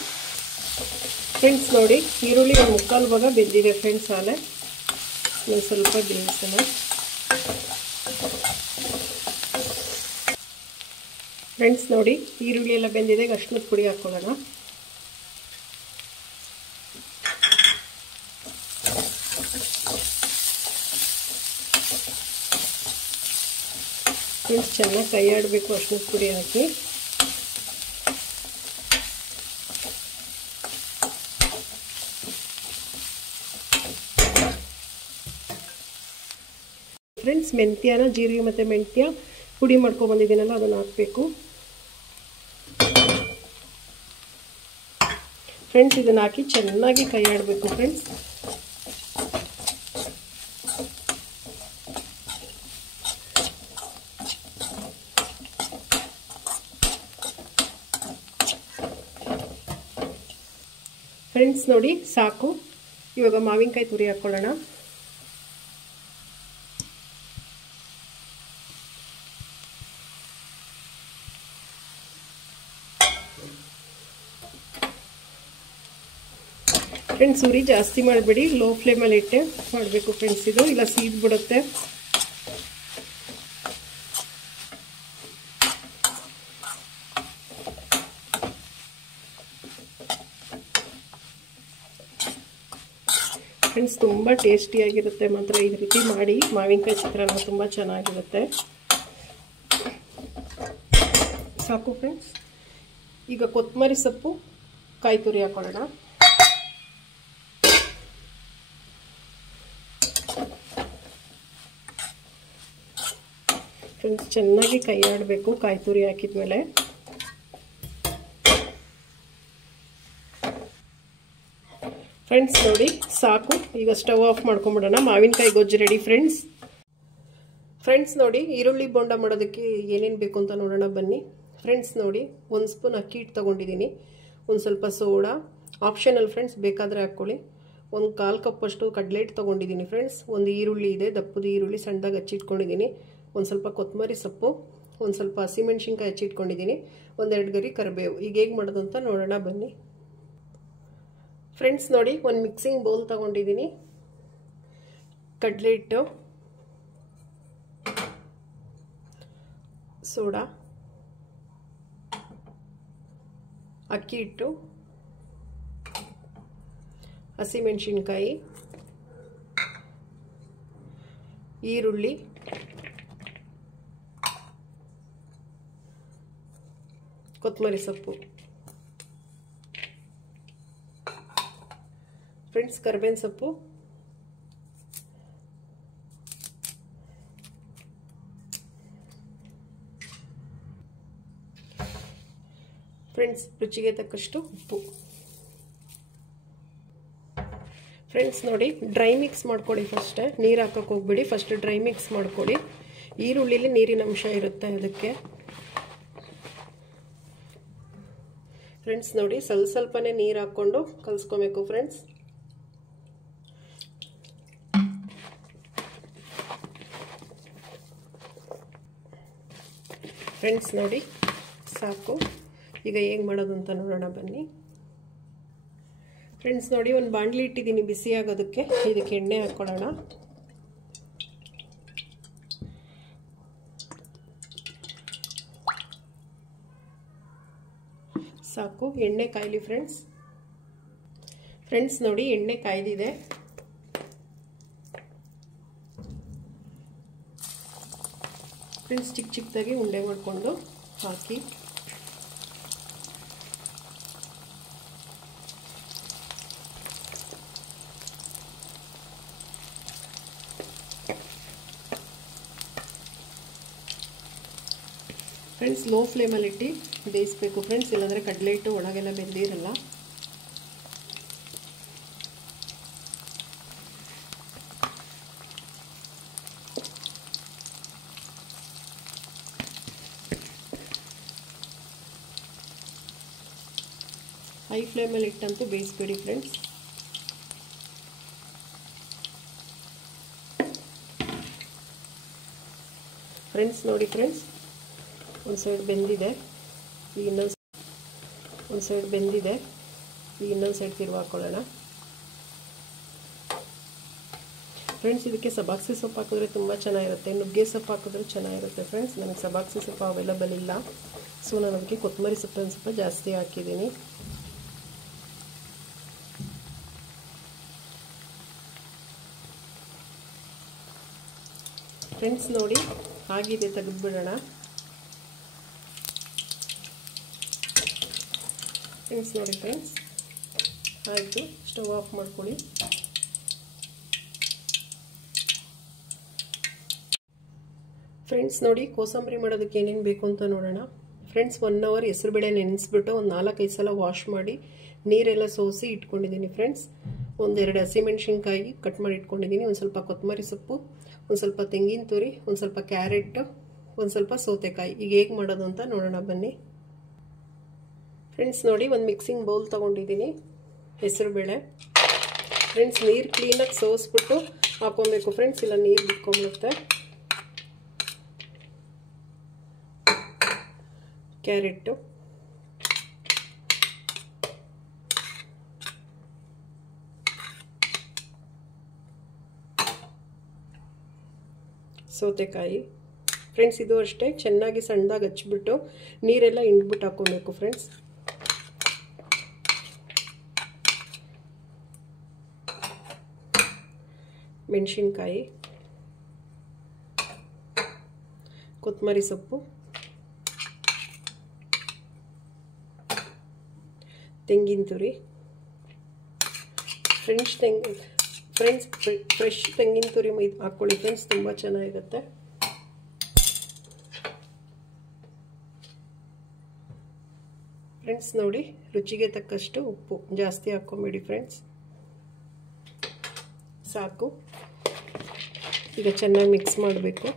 ಫ್ರೆಂಡ್ಸ್. ನೋಡಿ ಈರುಳ್ಳಿ ಒಂದು 3/4 ಭಾಗ ಬೆಂದಿದೆ ಫ್ರೆಂಡ್ಸ್. ಆಲೆ ಒಂದು ಸ್ವಲ್ಪ ಬೇಯಿಸೋಣ. ಫ್ರೆಂಡ್ಸ್ ನೋಡಿ ಈರುಳ್ಳಿ ಎಲ್ಲ ಬೆಂದಿದೆ. ಈಗ ಅರಿಶಿನದ ಪುಡಿ ಹಾಕ್ಕೊಳ್ಳೋಣ. ಫ್ರೆಂಡ್ಸ್ ಚೆನ್ನಾಗಿ ಕೈ ಆಡಬೇಕು ಅರಿಶಿನದ ಪುಡಿ ಹಾಕಿ. ಫ್ರೆಂಡ್ಸ್ ಮೆಂತ್ಯನ ಜೀರಿಗೆ ಮತ್ತು ಮೆಂತ್ಯ ಪುಡಿ ಮಾಡ್ಕೊಬಂದಿದ್ದೀನಲ್ಲ ಅದನ್ನು ಹಾಕಬೇಕು ಫ್ರೆಂಡ್ಸ್ ಇದನ್ನು ಹಾಕಿ ಚೆನ್ನಾಗಿ ಕೈ ಆಡಬೇಕು ಫ್ರೆಂಡ್ಸ್. ಫ್ರೆಂಡ್ಸ್ ನೋಡಿ ಸಾಕು. ಇವಾಗ ಮಾವಿನಕಾಯಿ ತುರಿ ಹಾಕ್ಕೊಳ್ಳೋಣ. ಫ್ರೆಂಡ್ಸ್ ಉರಿ ಜಾಸ್ತಿ ಮಾಡಬೇಡಿ, ಲೋ ಫ್ಲೇಮಲ್ಲಿ ಇಟ್ಟೆ ಮಾಡಬೇಕು ಫ್ರೆಂಡ್ಸ್. ಇದು ಇಲ್ಲ ಸೀದ್ ಬಿಡುತ್ತೆ. ಫ್ರೆಂಡ್ಸ್ ತುಂಬ ಟೇಸ್ಟಿಯಾಗಿರುತ್ತೆ ಮಾತ್ರ. ಈ ರೀತಿ ಮಾಡಿ ಮಾವಿನಕಾಯಿ ಚಿತ್ರಾನ್ನ ತುಂಬ ಚೆನ್ನಾಗಿರುತ್ತೆ. ಸಾಕು ಫ್ರೆಂಡ್ಸ್. ಈಗ ಕೊತ್ತಂಬರಿ ಸೊಪ್ಪು, ಕಾಯಿ ತುರಿ ಹಾಕೊಳ್ಳೋಣ. ಫ್ರೆಂಡ್ಸ್ ಚೆನ್ನಾಗಿ ಕೈ ಆಡಬೇಕು ಕಾಯಿ ತುರಿ ಹಾಕಿದ್ಮೇಲೆ. ಫ್ರೆಂಡ್ಸ್ ನೋಡಿ ಸಾಕು. ಈಗ ಸ್ಟವ್ ಆಫ್ ಮಾಡ್ಕೊಂಬಿಡೋಣ. ಮಾವಿನಕಾಯಿ ಗೊಜ್ಜು ರೆಡಿ ಫ್ರೆಂಡ್ಸ್. ಫ್ರೆಂಡ್ಸ್ ನೋಡಿ ಈರುಳ್ಳಿ ಬೋಂಡ ಮಾಡೋದಕ್ಕೆ ಏನೇನು ಬೇಕು ಅಂತ ನೋಡೋಣ ಬನ್ನಿ. ಫ್ರೆಂಡ್ಸ್ ನೋಡಿ 1 ಸ್ಪೂನ್ ಅಕ್ಕಿ ಹಿಟ್ಟು ತೊಗೊಂಡಿದ್ದೀನಿ. ಒಂದು ಸ್ವಲ್ಪ ಸೋಡಾ, ಆಪ್ಷನಲ್ ಫ್ರೆಂಡ್ಸ್, ಬೇಕಾದರೆ ಹಾಕ್ಕೊಳ್ಳಿ. ಒಂದು 1/4 ಕಪ್ಪಷ್ಟು ಕಡಲೆ ಹಿಟ್ಟು ತೊಗೊಂಡಿದ್ದೀನಿ ಫ್ರೆಂಡ್ಸ್. ಒಂದು ಈರುಳ್ಳಿ ಇದೆ, ದಪ್ಪದ ಈರುಳ್ಳಿ ಸಣ್ಣದಾಗಿ ಹಚ್ಚಿಟ್ಕೊಂಡಿದ್ದೀನಿ. ಒಂದು ಸ್ವಲ್ಪ ಕೊತ್ತಂಬರಿ ಸೊಪ್ಪು, ಒಂದು ಸ್ವಲ್ಪ ಹಸಿಮೆಣ್ಸಿನ್ಕಾಯಿ ಹಚ್ಚಿಟ್ಕೊಂಡಿದ್ದೀನಿ. 1-2 ಗರಿ ಕರಿಬೇವು. ಈಗ ಹೇಗೆ ಮಾಡೋದು ಅಂತ ನೋಡೋಣ ಬನ್ನಿ. ಫ್ರೆಂಡ್ಸ್ ನೋಡಿ ಒಂದು ಮಿಕ್ಸಿಂಗ್ ಬೌಲ್ ತಗೊಂಡಿದ್ದೀನಿ. ಕಡಲೆ ಹಿಟ್ಟು, ಸೋಡಾ, ಅಕ್ಕಿ ಹಿಟ್ಟು, ಹಸಿಮೆಣಸಿನ್ಕಾಯಿ, ಈರುಳ್ಳಿ, ಕೊತ್ತಂಬರಿ ಸೊಪ್ಪು, ಫ್ರೆಂಡ್ಸ್ ಕರಿಬೇವಿನ ಸೊಪ್ಪು, ಫ್ರೆಂಡ್ಸ್ ರುಚಿಗೆ ತಕ್ಕಷ್ಟು ಉಪ್ಪು. ಫ್ರೆಂಡ್ಸ್ ನೋಡಿ ಡ್ರೈ ಮಿಕ್ಸ್ ಮಾಡ್ಕೊಳ್ಳಿ. ಫಸ್ಟ್ ನೀರು ಹಾಕಕ್ಕೆ ಹೋಗ್ಬಿಡಿ, ಫಸ್ಟ್ ಡ್ರೈ ಮಿಕ್ಸ್ ಮಾಡ್ಕೊಳ್ಳಿ. ಈರುಳ್ಳಿಲಿ ನೀರಿನ ಅಂಶ ಇರುತ್ತೆ ಅದಕ್ಕೆ. ಫ್ರೆಂಡ್ಸ್ ನೋಡಿ ಸ್ವಲ್ಪನೇ ನೀರು ಹಾಕ್ಕೊಂಡು ಕಲಿಸ್ಕೊಬೇಕು ಫ್ರೆಂಡ್ಸ್. ಫ್ರೆಂಡ್ಸ್ ನೋಡಿ ಸಾಕು. ಈಗ ಹೇಗೆ ಮಾಡೋದು ಅಂತ ನೋಡೋಣ ಬನ್ನಿ. ಫ್ರೆಂಡ್ಸ್ ನೋಡಿ ಒಂದು ಬಾಣಲಿ ಇಟ್ಟಿದ್ದೀನಿ ಬಿಸಿ ಆಗೋದಕ್ಕೆ. ಇದಕ್ಕೆ ಎಣ್ಣೆ ಹಾಕ್ಕೊಳ್ಳೋಣ. ಸಾಕು, ಎಣ್ಣೆ ಕಾಯಲಿ ಫ್ರೆಂಡ್ಸ್. ಫ್ರೆಂಡ್ಸ್ ನೋಡಿ ಎಣ್ಣೆ ಕಾಯ್ದಿದೆ. ಫ್ರೆಂಡ್ಸ್ ಚಿಕ್ಕ ಚಿಕ್ಕದಾಗಿ ಉಂಡೆ ಮಾಡಿಕೊಂಡು ಹಾಕಿ ಫ್ರೆಂಡ್ಸ್ ಲೋ ಫ್ಲೇಮಲ್ಲಿ ಇಟ್ಟು ಬೇಯಿಸಬೇಕು ಫ್ರೆಂಡ್ಸ್, ಇಲ್ಲಾಂದರೆ ಕಡಲೆ ಹಿಟ್ಟು ಒಳಗೆಲ್ಲ ಬೆಂದಿರಲ್ಲ. ಹೈ ಫ್ಲೇಮಲ್ಲಿ ಇಟ್ಟಂತೂ ಬೇಯಿಸ್ಬೇಡಿ ಫ್ರೆಂಡ್ಸ್. ಫ್ರೆಂಡ್ಸ್ ನೋಡಿ ಫ್ರೆಂಡ್ಸ್ ಒಂದು ಸೈಡ್ ಬೆಂದಿದೆ, ಈಗ ಒಂದು ಸೈಡ್ ಬೆಂದಿದೆ. ಈಗ ಇನ್ನೊಂದು ಸೈಡ್ ತಿರುವು ಹಾಕ್ಕೊಳ್ಳೋಣ. ಫ್ರೆಂಡ್ಸ್ ಇದಕ್ಕೆ ಸಬಾಕ್ಸಿ ಸೊಪ್ಪು ಹಾಕಿದ್ರೆ ತುಂಬ ಚೆನ್ನಾಗಿರುತ್ತೆ, ನುಗ್ಗೆ ಸೊಪ್ಪು ಹಾಕಿದ್ರೆ ಚೆನ್ನಾಗಿರುತ್ತೆ ಫ್ರೆಂಡ್ಸ್. ನನಗೆ ಸಬಾಕ್ಸಿ ಸೊಪ್ಪು ಅವೈಲಬಲ್ ಇಲ್ಲ, ಸೊ ನಾನು ಅದಕ್ಕೆ ಕೊತ್ತಂಬರಿ ಸೊಪ್ಪು ಒಂದು ಸ್ವಲ್ಪ ಜಾಸ್ತಿ ಹಾಕಿದ್ದೀನಿ. ಫ್ರೆಂಡ್ಸ್ ನೋಡಿ ಆಗಿದೆ, ತೆಗೆದುಬಿಡೋಣ. ಫ್ರೆಂಡ್ಸ್ ನೋಡಿ ಫ್ರೆಂಡ್ಸ್ ಆಯಿತು, ಸ್ಟವ್ ಆಫ್ ಮಾಡ್ಕೊಳ್ಳಿ. ಫ್ರೆಂಡ್ಸ್ ನೋಡಿ ಕೋಸಂಬರಿ ಮಾಡೋದಕ್ಕೆ ಏನೇನು ಬೇಕು ಅಂತ ನೋಡೋಣ. ಫ್ರೆಂಡ್ಸ್ 1 ಅವರ್ ಹೆಸರುಬೇಳೆ ನೆನೆಸ್ಬಿಟ್ಟು ಒಂದು 4-5 ಸಲ ವಾಶ್ ಮಾಡಿ ನೀರೆಲ್ಲ ಸೋಸಿ ಇಟ್ಕೊಂಡಿದ್ದೀನಿ ಫ್ರೆಂಡ್ಸ್. ಒಂದೆರಡು ಹಸಿಮೆಣಸಿನ್ಕಾಯಿ ಕಟ್ ಮಾಡಿ ಇಟ್ಕೊಂಡಿದ್ದೀನಿ, ಒಂದು ಸ್ವಲ್ಪ ಕೊತ್ತಂಬರಿ ಸೊಪ್ಪು, ಒಂದು ಸ್ವಲ್ಪ ತೆಂಗಿನ ತುರಿ, ಒಂದು ಸ್ವಲ್ಪ ಕ್ಯಾರೆಟ್, ಒಂದು ಸ್ವಲ್ಪ ಸೌತೆಕಾಯಿ. ಈಗ ಹೇಗೆ ಮಾಡೋದು ಅಂತ ನೋಡೋಣ ಬನ್ನಿ ಫ್ರೆಂಡ್ಸ್. ನೋಡಿ, ಒಂದು ಮಿಕ್ಸಿಂಗ್ ಬೌಲ್ ತೊಗೊಂಡಿದ್ದೀನಿ ಹೆಸರುಬೇಳೆ. ಫ್ರೆಂಡ್ಸ್ ನೀರು ಕ್ಲೀನಾಗಿ ಸೋಸ್ಬಿಟ್ಟು ಹಾಕೊಬೇಕು ಫ್ರೆಂಡ್ಸ್, ಇಲ್ಲ ನೀರು ಬಿಟ್ಕೊಂಡ್ಬಿಡುತ್ತೆ. ಕ್ಯಾರೆಟು, ಸೌತೆಕಾಯಿ ಫ್ರೆಂಡ್ಸ್. ಇದು ಅಷ್ಟೇ ಚೆನ್ನಾಗಿ ಸಣ್ಣದಾಗಿ ಹಚ್ಬಿಟ್ಟು ನೀರೆಲ್ಲ ಹಿಂಡ್ಬಿಟ್ಟು ಹಾಕೊಬೇಕು ಫ್ರೆಂಡ್ಸ್. ಮೆಣಸಿನ್ಕಾಯಿ, ಕೊತ್ತಂಬರಿ ಸೊಪ್ಪು, ತೆಂಗಿನ ತುರಿ. ಫ್ರೆಶ್ ತೆಂಗಿನ ತುರಿ ಹಾಕ್ಕೊಳ್ಳಿ ಫ್ರೆಂಡ್ಸ್, ತುಂಬ ಚೆನ್ನಾಗಿರುತ್ತೆ. ಫ್ರೆಂಡ್ಸ್ ನೋಡಿ, ರುಚಿಗೆ ತಕ್ಕಷ್ಟು ಉಪ್ಪು, ಜಾಸ್ತಿ ಹಾಕ್ಕೊಂಬೇಡಿ ಫ್ರೆಂಡ್ಸ್, ಸಾಕು. ಈಗ ಚೆನ್ನಾಗಿ ಮಿಕ್ಸ್ ಮಾಡಬೇಕು.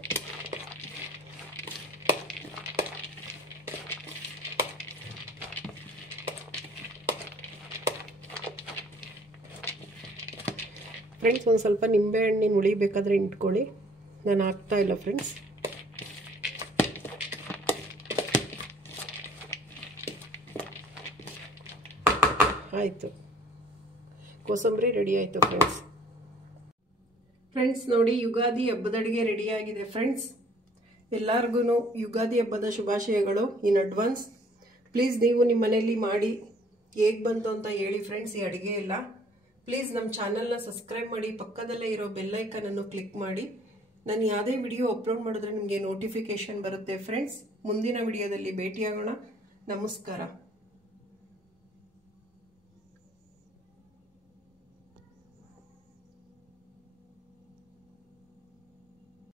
ಫ್ರೆಂಡ್ಸ್ ಒಂದು ಸ್ವಲ್ಪ ನಿಂಬೆಹಣ್ಣಿನ ಹುಳಿ ಬೇಕಾದರೆ ಇಟ್ಕೊಳ್ಳಿ, ನಾನು ಹಾಕ್ತಾ ಇಲ್ಲ ಫ್ರೆಂಡ್ಸ್. ಆಯಿತು, ಕೋಸಂಬರಿ ರೆಡಿ ಆಯಿತು ಫ್ರೆಂಡ್ಸ್. ಫ್ರೆಂಡ್ಸ್ ನೋಡಿ, ಯುಗಾದಿ ಹಬ್ಬದ ಅಡುಗೆ ರೆಡಿಯಾಗಿದೆ ಫ್ರೆಂಡ್ಸ್. ಎಲ್ಲರಿಗೂ ಯುಗಾದಿ ಹಬ್ಬದ ಶುಭಾಶಯಗಳು ಇನ್ ಅಡ್ವಾನ್ಸ್. ಪ್ಲೀಸ್ ನೀವು ನಿಮ್ಮ ಮನೆಯಲ್ಲಿ ಮಾಡಿ ಹೇಗೆ ಬಂತು ಅಂತ ಹೇಳಿ ಫ್ರೆಂಡ್ಸ್ ಈ ಅಡುಗೆ ಎಲ್ಲ. ಪ್ಲೀಸ್ ನಮ್ಮ ಚಾನಲ್ನ ಸಬ್ಸ್ಕ್ರೈಬ್ ಮಾಡಿ, ಪಕ್ಕದಲ್ಲೇ ಇರೋ ಬೆಲ್ಲೈಕನನ್ನು ಕ್ಲಿಕ್ ಮಾಡಿ. ನಾನು ಯಾವುದೇ ವಿಡಿಯೋ ಅಪ್ಲೋಡ್ ಮಾಡಿದ್ರೆ ನಿಮಗೆ ನೋಟಿಫಿಕೇಶನ್ ಬರುತ್ತೆ ಫ್ರೆಂಡ್ಸ್. ಮುಂದಿನ ವಿಡಿಯೋದಲ್ಲಿ ಭೇಟಿಯಾಗೋಣ. ನಮಸ್ಕಾರ.